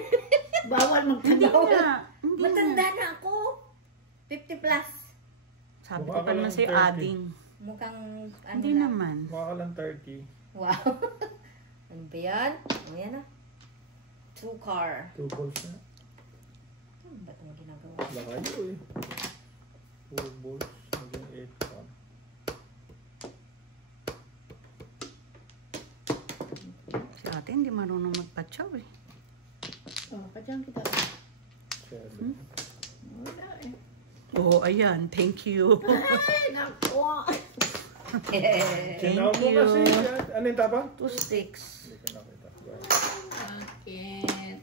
Bawal Hindi magtanda. na. Hindi Matanda na. na ako. 50 plus. Sabi Mukha ko ka pa naman lang sa'yo, 30. ading. Mukhang ano Hindi lang. naman. Mukha ka lang 30. Wow. Ano ba yan? Ano yan ah? 2 car. 2 balls na. Ano ba itong ginagawa? Lakayo eh. 2 balls. Maging 8 pa. Si ate hindi marunong magpatsaw eh. Oh, kadyang kita. 7. Wala eh. Oo, ayan. Thank you. Ay, naku. Sinaw mo you. kasi. Ano yung tapang? 2 sticks. Hindi ko nakita. Bakit?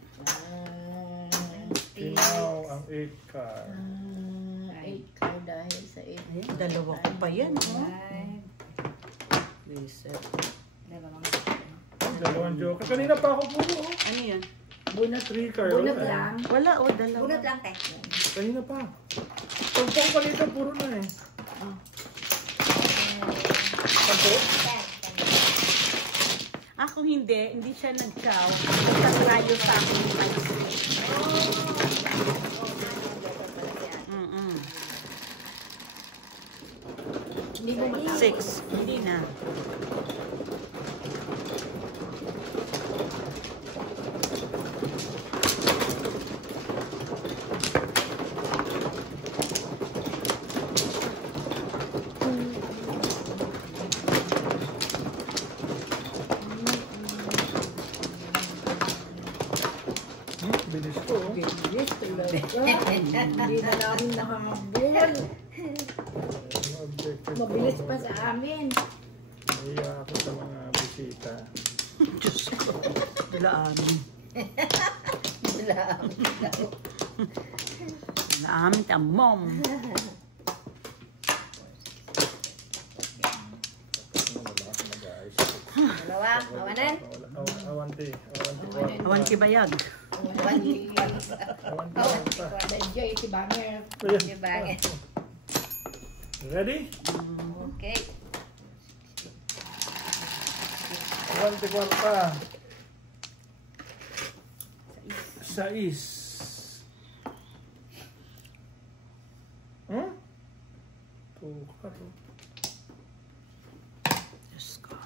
Sinaw ang 8 car. 8 ka dahil sa 8. Ayan, dalawa ko pa yan. Oh. 5. Reset. Dalawang. Dalawang joker. Kanina pa ako puro. oh. Ano yan? Bunot 3 car. Bunot wala. lang. Wala o, dalawa. Bunot lang, te. Kanina pa. Pagpong pa nito, puro na eh. Pagpo? Ako hindi siya nag-chow. Nagtatrayo sa akin. Hindi mo 6. Hindi na. Bilis ko. oh. Bilis talaga. Hindi na namin nakahabol. Ano objective Mabilis ko? pa sa amin. Nahiya ako sa mga bisita. Diyos ko. Dulaamin. Dulaamin ta mom. Dalawa. Awanan. Awanti. Awan kibayag. Awanti. Enjoy si Banger. Yung bagay. Ready? Okay. Awanti kwarta. 6. Hmm? Tukar. Diyos ko.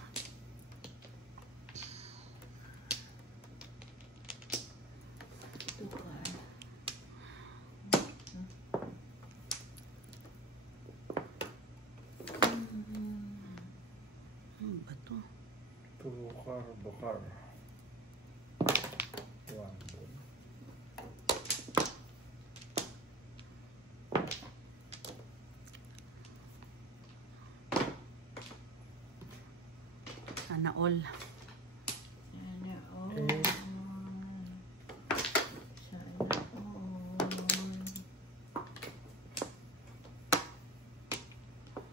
Ano ba to? Tukar, bukar. 1 ball. Sana all. Sana all. Eh. Sana all.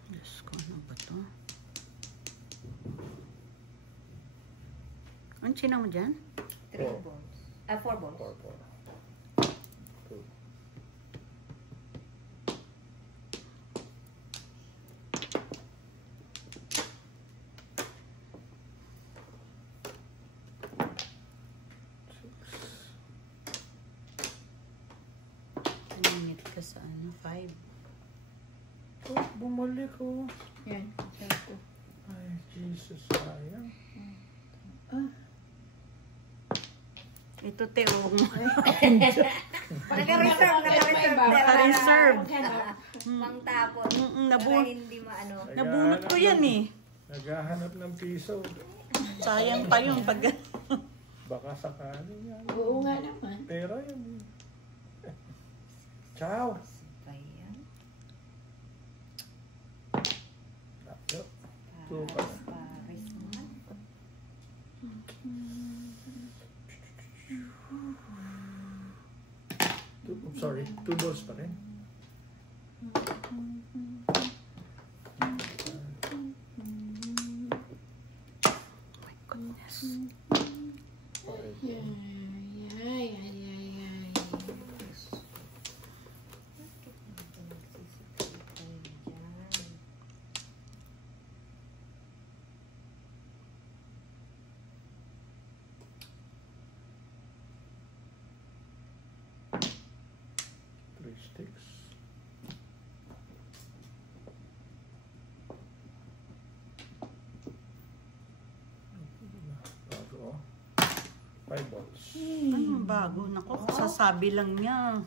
Diyos ko, ano ba to? Ang sino mo dyan? 3 balls. 4 balls. 4. 2. Naninit ka sa ano? 5. Oh, bumalik oh. Yan, sabi ko. Ay, Jesus, sayang. Ito, Teong. Naka-reserve. Naka-reserve. Naka-reserve. Pang tapon. Para hindi maano. Nabunot ko yan eh. Naghahanap ng piso. Sayang pa yung pag... Baka sakali yan. Oo nga naman. Pera yan. Ciao. Pa yan. Sakto. Two pa. Paris naman. Sorry, 2 balls pa rin. My goodness. Three sticks. Bago. 5 balls. Ano bago? Naku, sasabi lang niya.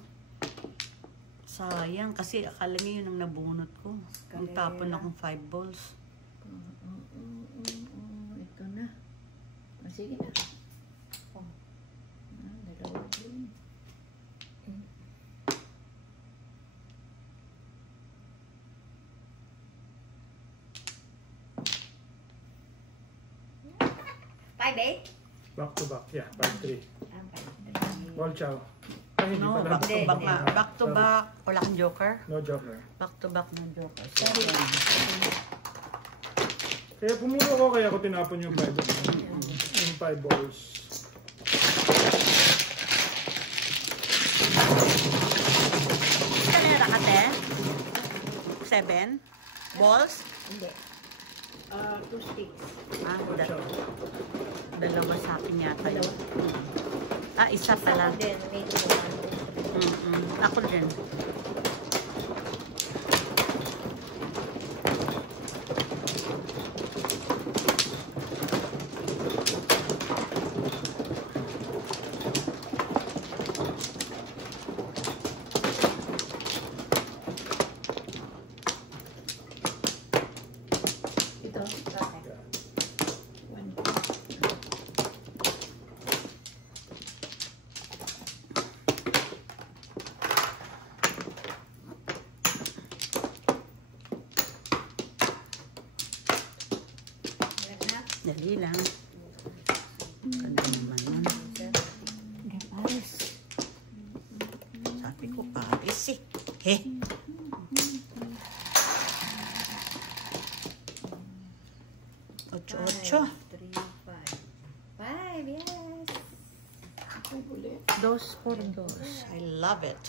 Sayang, kasi akala niya yun ang nabunot ko. Ang tapon akong 5 balls. Ito na. Sige na. Dalawa din. Five, eight? Back to back. Yeah, 5-3. Ah, 5-3. Ball chow. Ay, hindi No, pala. back to Hindi, back hindi. nga. Back to Sorry. back. Wala kang joker. No joker. Back to back ng joker. Kaya pumulo ko, kaya ako tinapon yung 5 balls. Kalera ka, te? 7 balls? Hindi. 2 sticks. Ah, Ball chow. dalawa sa akin yata yun. Ah, isa pala. Ako din. May tumahan. Ako din. Ito. Okay. One. Wala na. Dali lang. Ganda naman yun. Paris. Sabi ko, Paris eh. He? Ocho, ocho. 3, 5. 5, yes. Ako ulit. Dos por dos. I love it.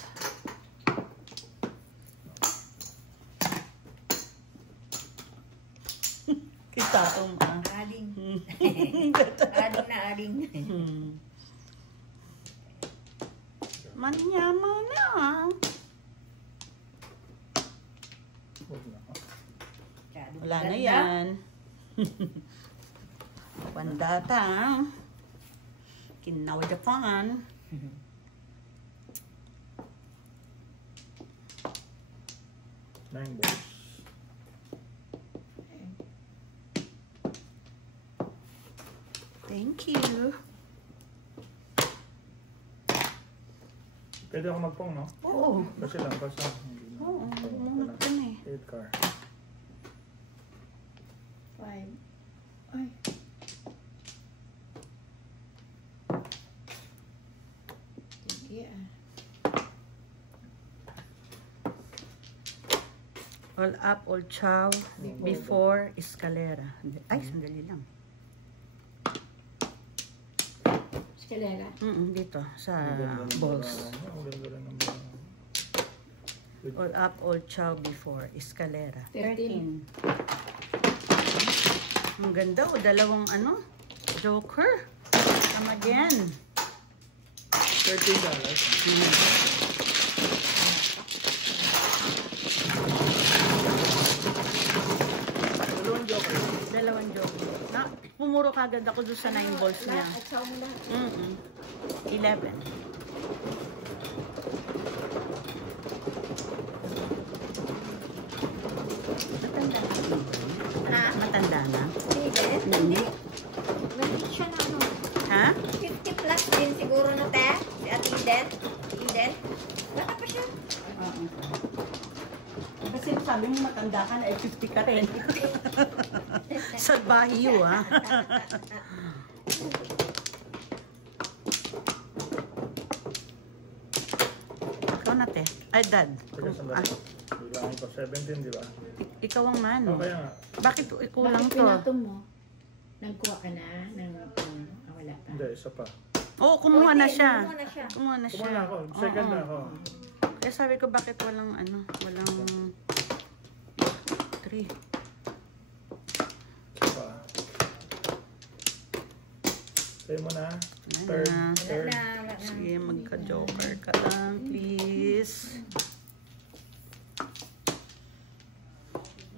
Kita ko ma. Ading. Ading na ading. Manyaman na. Huwag na ako. Wala na yan. Pandata. Kinaw Japan. Nine balls. Thank you. Pwede ako magpong, no? Oo. Kasi lang, basta. Hindi na. Oo, umungot ka na eh. 8 car. 5. Ay. Sige ah. All up, all chow, before escalera. Ay, sandali lang. Escalera. Dito, sa Ang ganda ng balls. mga- Ang ganda rin ng mga... All up, all chow, before escalera. 13. Ang ganda, o dalawang ano, joker. Come again. $13. Dalawang joker. Dalawang joker. Na, pumuro kagad ako doon sa 9 balls niya. At saw mo lahat. 11. Matanda na. Steven? Hindi. Nandito siya na ano. Ha? 50 plus din siguro no, te? Si Ate Eden? Eden? Baka pa siya. Oo. Kasi sabi mo matanda ka na, 50 ka rin. Sa Bahiyo, ha? Ikaw na, te. Ay, dad. Teka, sandali. Bilangin ko, 17, di ba? Ikaw ang mano. Kaya nga. Bakit kulang Bakit to? pinatong mo? Nagkuha ka na ng wala pa. Hindi, isa pa. Oo, kumuha na siya. Kumuha na siya. Kumuha na siya. Kumuha na ako. Second Oo. na ako. Kaya sabi ko, bakit walang walang 3. Isa pa. Sa'yo mo na. Third. na. Third. Wala na. Sige, magka-joker ka lang, please.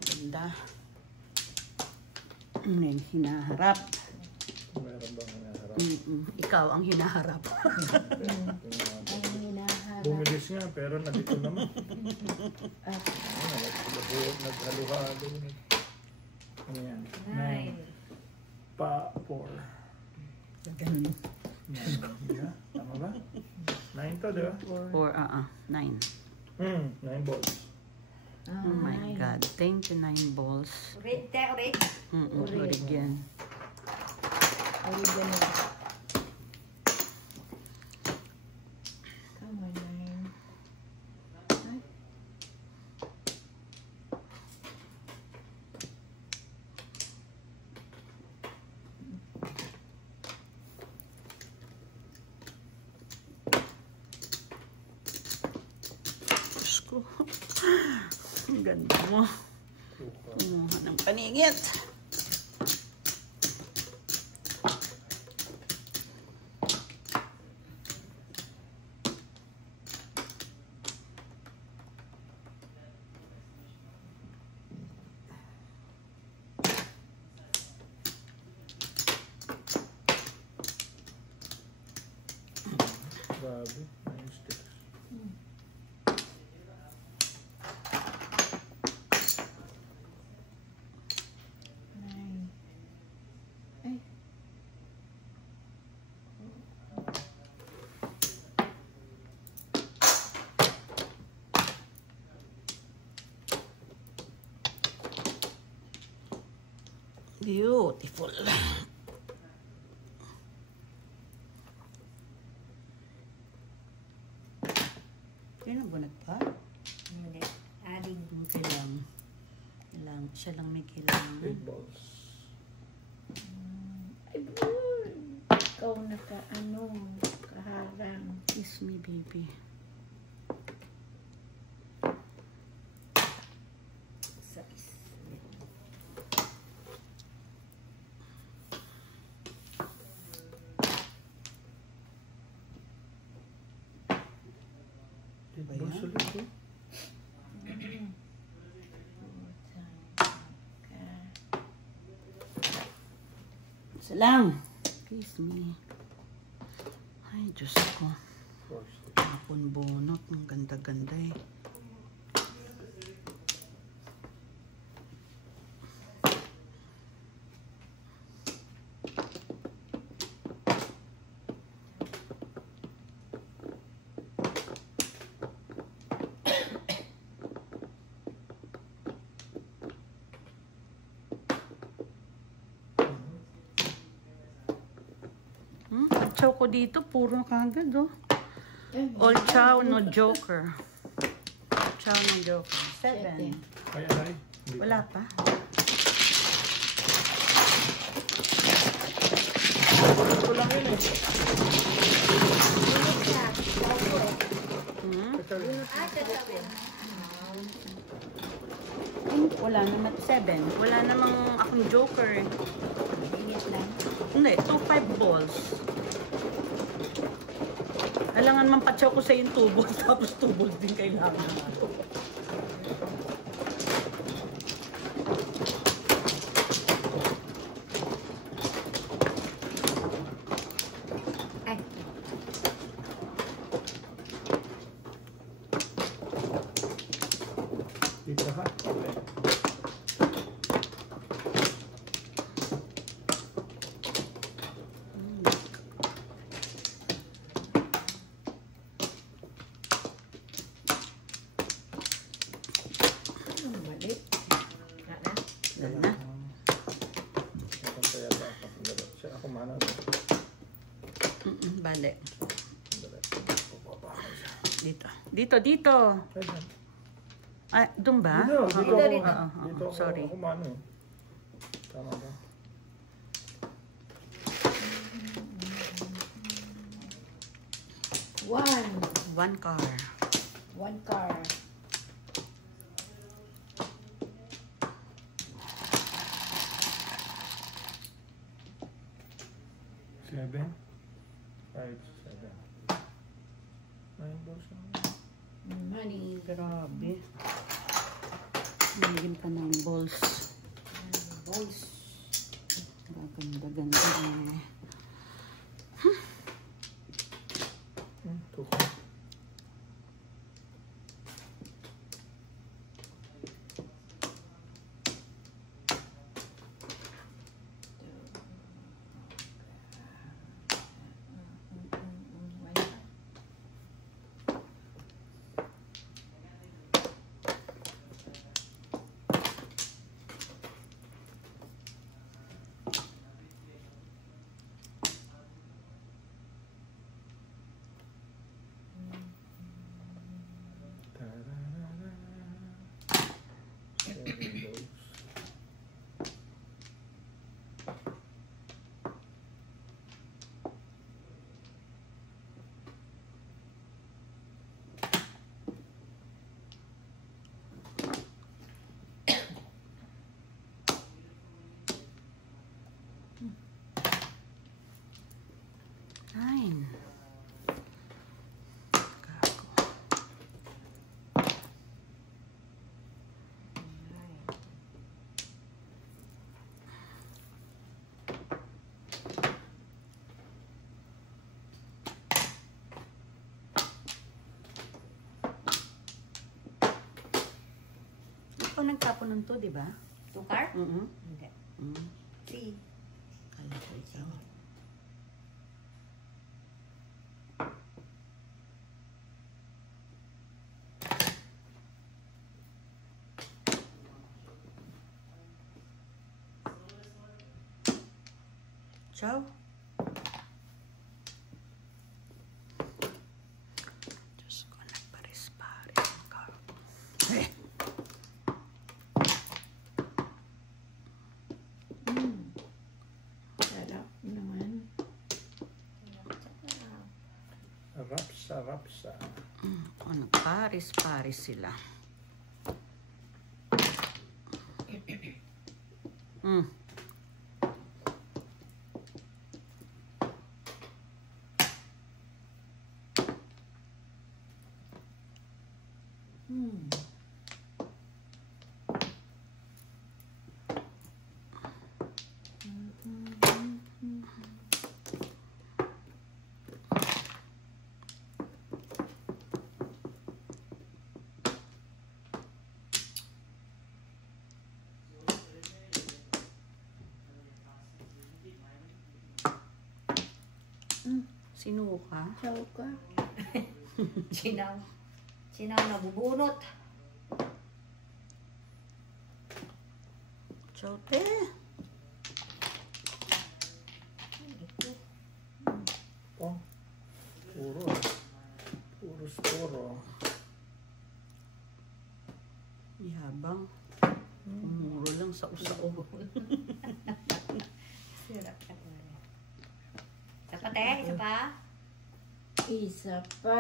Ganda. Ngayon, hinaharap. Meron bang hinaharap? Ikaw ang hinaharap. Ang hinaharap. Bumilis nga, pero nandito naman. Ah, Naghalo-halo. Ano yan? 9. Pa 4. Ganun. Yeah, tama ba? 9 to, di ba? 9. 9 balls. Oh my God. Thank you, 9 balls. Red, te, red. Urig yan. Ay, ganun. Come on, nine. Ay. Diyos ko. Ang ganda mo. Kumuha ng paningit. Grabe. 9 sticks. Nine. Ay. Beautiful. Yun ang bunag pa? Hindi. Adding. Okay lang. Kailangan. Siya lang may kailangan. 8 balls. Ay, boy. Ikaw kaharang. Kiss me, baby. Size. Diba Balls yan? ulit, eh. Isa lang. Kiss me. Ay, Diyos ko. 4 sticks. Hapon bunot. Ang ganda-ganda eh. Ang chow ko dito, puro kagad oh. All chow, no joker. Chow, no joker. 7. Ay, ay. Hindi Wala pa. Ito lang yun, eh. Unit siya. Opo. Ito lang. Tatawin. Wala naman. 7. Wala namang akong joker eh. Unit lang. Hindi, 2-5 balls. Alangan man patsaw ko sa yung 2 balls, tapos 2 balls din kailangan. Ay. Dito ka. Okay. tali. Bababa ko siya. Dito. Dito, dito. Ay, dyan. Ah, doon ba? Dito, dito Oo, ako. oo, oo, Dito ako. sorry. Ako mano. Tama ba? One car. One car. Seven. 5, 7. 9 balls na. Money. Grabe. Naging pa ng balls. Balls. Gaganda-ganda eh. 2. Nine. Ikaw nagtapon ng to, di ba? 2 car? Mm-hmm. Hindi. 3. Kala ko ikaw. Ciao. Diyos ko, nagparis-paris ang cargo. Eh. Sarap naman. Rapsa, rapsa. O, nagparis-paris sila. Sinuka. Chow ka. Sinaw. Sinaw na bubunot. Chote. Oh. Puro. Puro sporo. Yabang. Umuro lang sa usao. Sirap ka naman. Isa pa, te? Isa pa? Isa pa.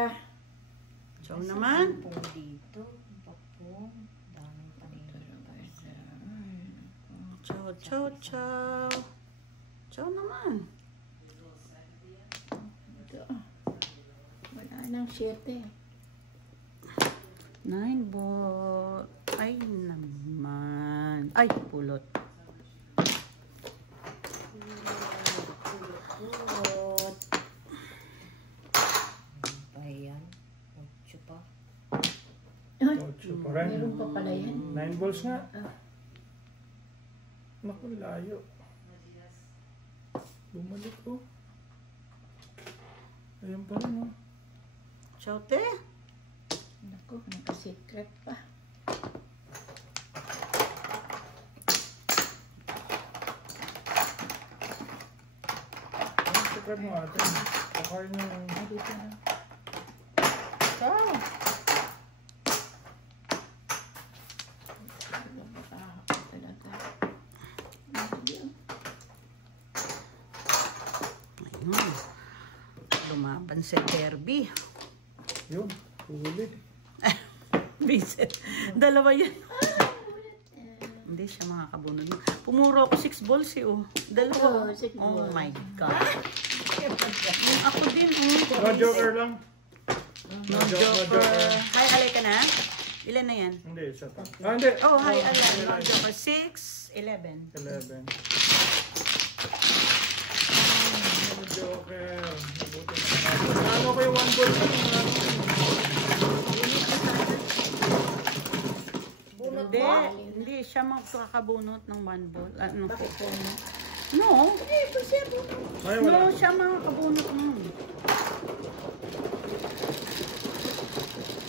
Chow naman. Pong dito. Papong. Daming paninipas. Chow, chow, chow. Chow naman. Ito. Wala nang 7. 9 ball. Ay naman. Ay, pulot. Pulot. Ano pa yan? 8 pa. Ay, 8 pa rin. meron pa pala yan. 9 balls nga. Naku, layo. Bumalik ko. Ayan pa rin, oh. Chote. Naku, naka-secret pa. Ang secret mo ate. Pakar na. Ay, dito na. Ikaw. Ayun. Lumaban si Derby. Yun, huli. Vincent. Dalawa yan. Hindi siya makakabunod. Pumuro ako 6 balls eh, oh. Dalawa. Oh, 6 Oh balls. my God. Ako din, No oh. joker lang. No joker. Hi, alay ka na? Ilan na yan? Hindi, isa pa. Ah, hindi. Oh, hi, alay. No joker. 6, 11. 11. No joker. Mabuti na. Ano ko yung 1 ball lang? Hindi. Hindi siya makakabunot ng 1 ball. Ano? Bakit po? No. Ay, wala. No, siya makakabunot ng.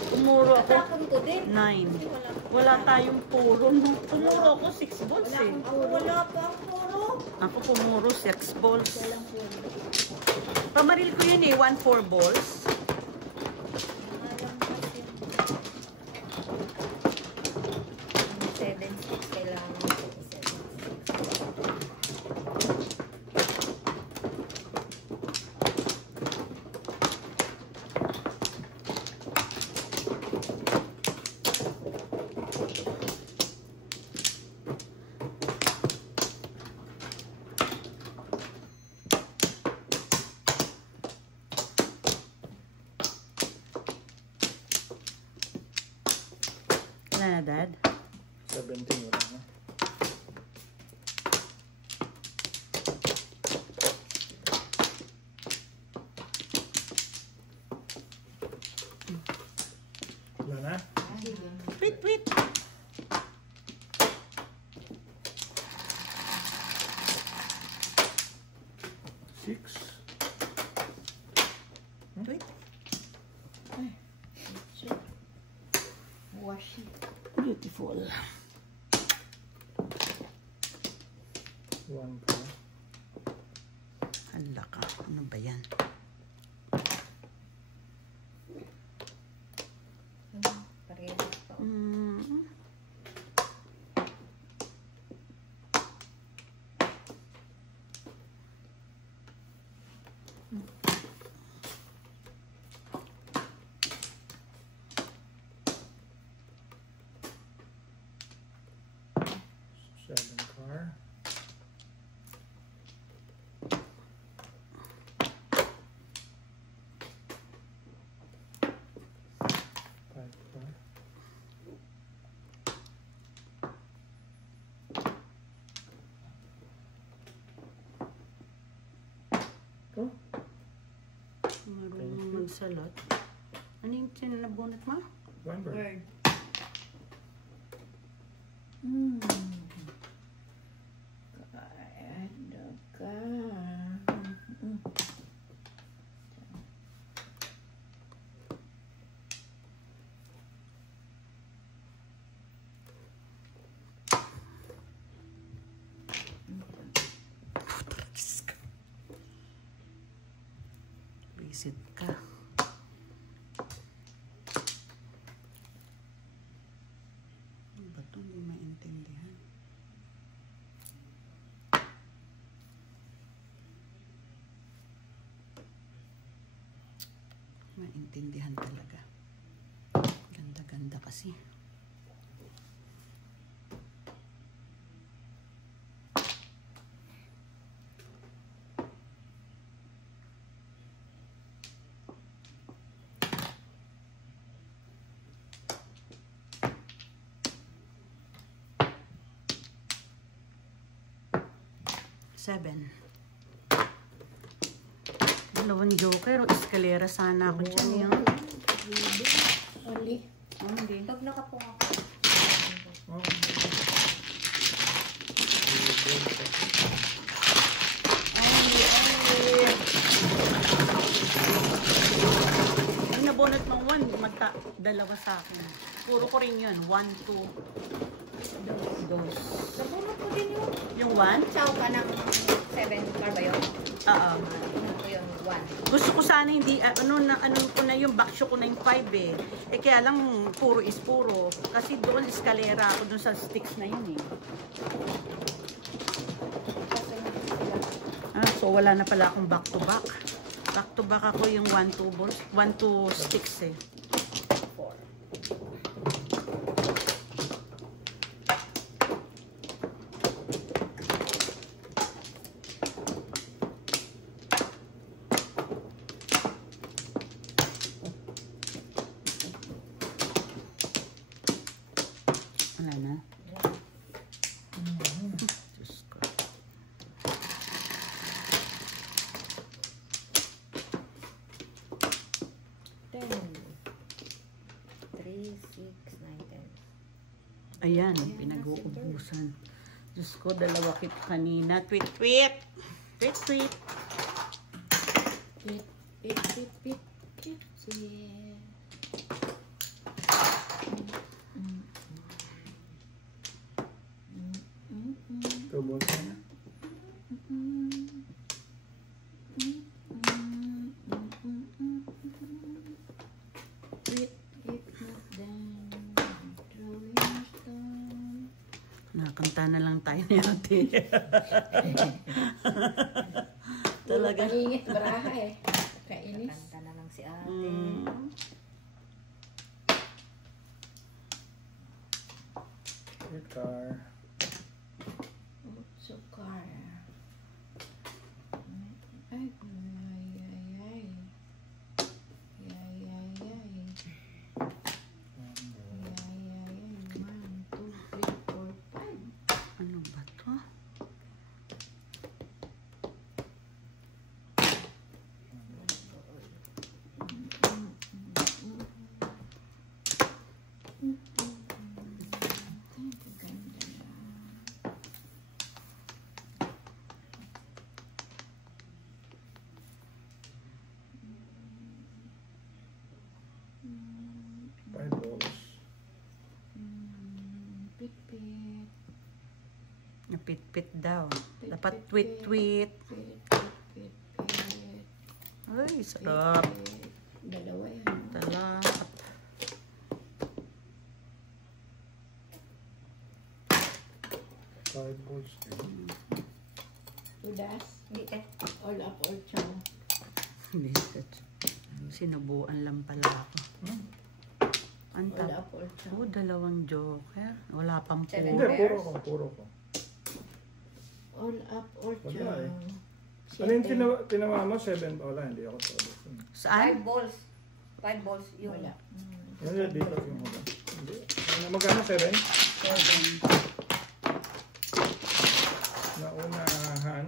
Pumuro ako. Takon ko din. 9. Wala tayong puro. Pumuro ako 6 balls eh. Ako wala pa ang puro. Ako pumuro 6 balls. Walang puro. Pamaril ko yun eh, 1-4 balls. Alam kasi. 7-6 kailangan. 7-6. Wala na, Dad? 17 wala na. Wala na? Wait, wait. Six. Wait. Washi. Beautiful. 1 pa. Hala ka. Ano ba yan? Parehas pa. Mm. Seven car. Five car. Oh, Marunong magsalat. Ano yung sinabunot mo? one bird. Word. Ano ka? Visit ka. Ano ba ito? Hindi maintindihan. Maintindihan talaga. Ganda-ganda kasi. Seven. Dalawang joker o eskalera sana ako dyan. Yung... Oli. Oh, hindi. Pag nakapong ako. Oh. Ay, nabunot ng 1. dalawa sa akin. Puro ko rin yun. 1, 2, dos. Nabunot ko din yun. Yung 1? Chow ka ng 7 car ba yun? Oo. Ano ko yung 1. Gusto ko sana hindi, ano ko na yung backshow ko na yung 5 eh. Eh kaya lang, puro is puro. Kasi doon, eskalera ako doon sa sticks na yun eh. So wala na pala akong back to back. Back to back ako yung 1, 2 balls. 1, 2 sticks eh. 4. Wala na. Diyos ko. Ayan, pinag-uubusan. Diyos ko, dalawa kit kanina. Tweet, tweet! Tweet, tweet! Pit, pit, pit, pit, pit, yeah. Two balls na. Pit, if not done, throwing stone. Nakanta na lang tayo ni ate. Talaga. Pangingit, baraha eh. Kainis. Kanta na lang si ate. Good car. Sukar. Ay, ay, ay, ay. Ay, ay, ay. Ay, ay, ay. 1, 2, 3, 4, 5. Ano ba to? Five balls. Pit-pit. Napit-pit daw. Dapat tweet-tweet. Pit-pit. Ay, sarap. Dalawa yan. Talap. Five balls. Tudas. Hindi eh. All up, all chow. Hindi. Sinubuan lang pala ako. Ang All tap. up, all chow. Oh, dalawang joker. Wala pang Seven. Hindi, puro. puro ko. All up, all Wala chow. eh. Ano yung tinawa mo? 7 ba? Wala, hindi ako todo. 5 Saan? balls. 5 balls. Yung Wala. Ano yun dito yung hula? Hindi. Ano, magkano 7? 7. Naunahan.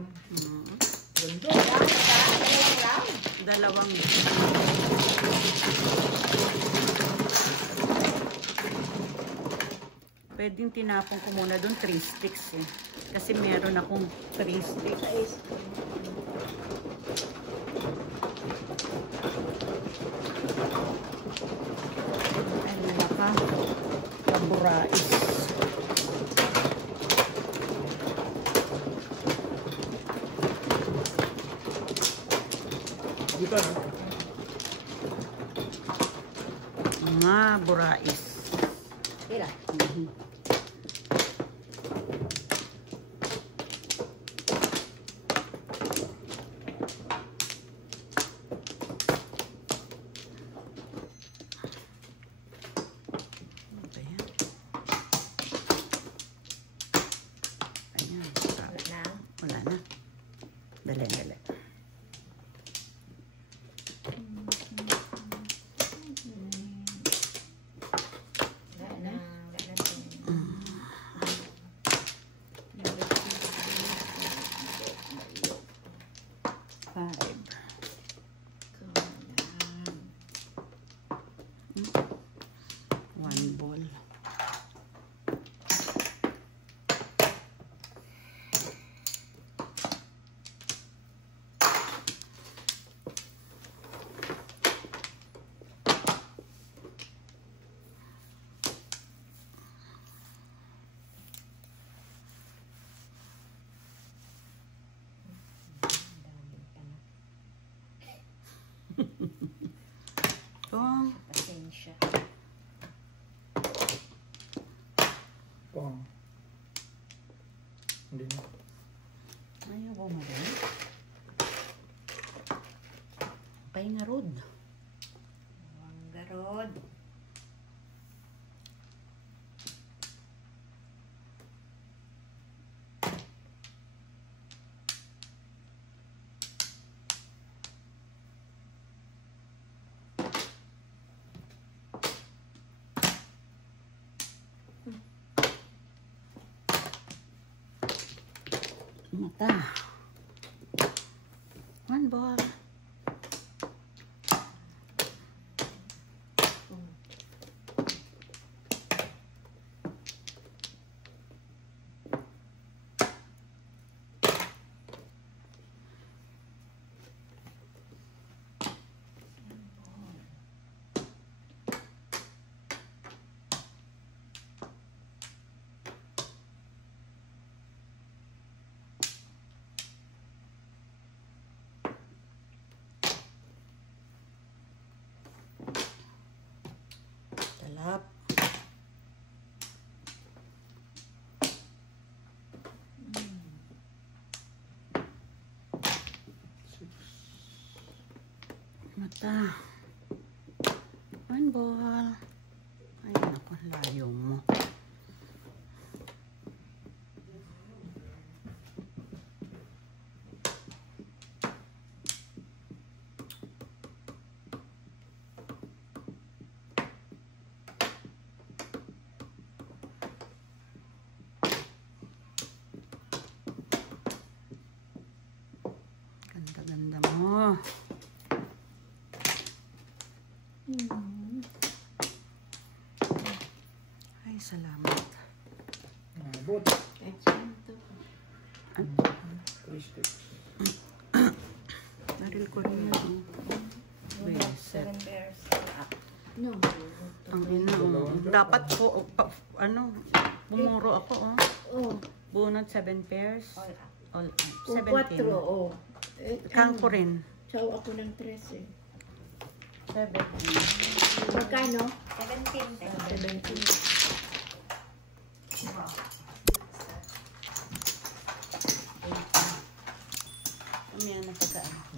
Ganda. dalawang round. Dalawang. Pwedeng tinapon ko muna doon 3 sticks eh. Kasi meron akong 3 sticks. Ay, naka. Kaburais. Dito na. Mga burais. Kila. Ito yan. Ayan. Wala na. Wala na. Dali, dali. Wala na. Wala na. Five. One ball. Pong. Hindi na. Ayaw ko mo rin. Pahinga rod. Wanggarod. Mata. One ball. Talap. Mata. One ball. Ay, naku, layo mo. Ganda-ganda mo. Ay, salamat. Abot. Kahit saan to. 3 sticks. Naril ko rin yun. Reset. 7 pairs. No. Ang ina, oh. Dapat po, ano, bumuro ako, oh. Oh. Bunot 7 pairs. All up. All, Kung 17. 4, oh. Kang ko rin. Chow ako ng 13. 17. Magkano? 17. 17. Kami ang nakasaan.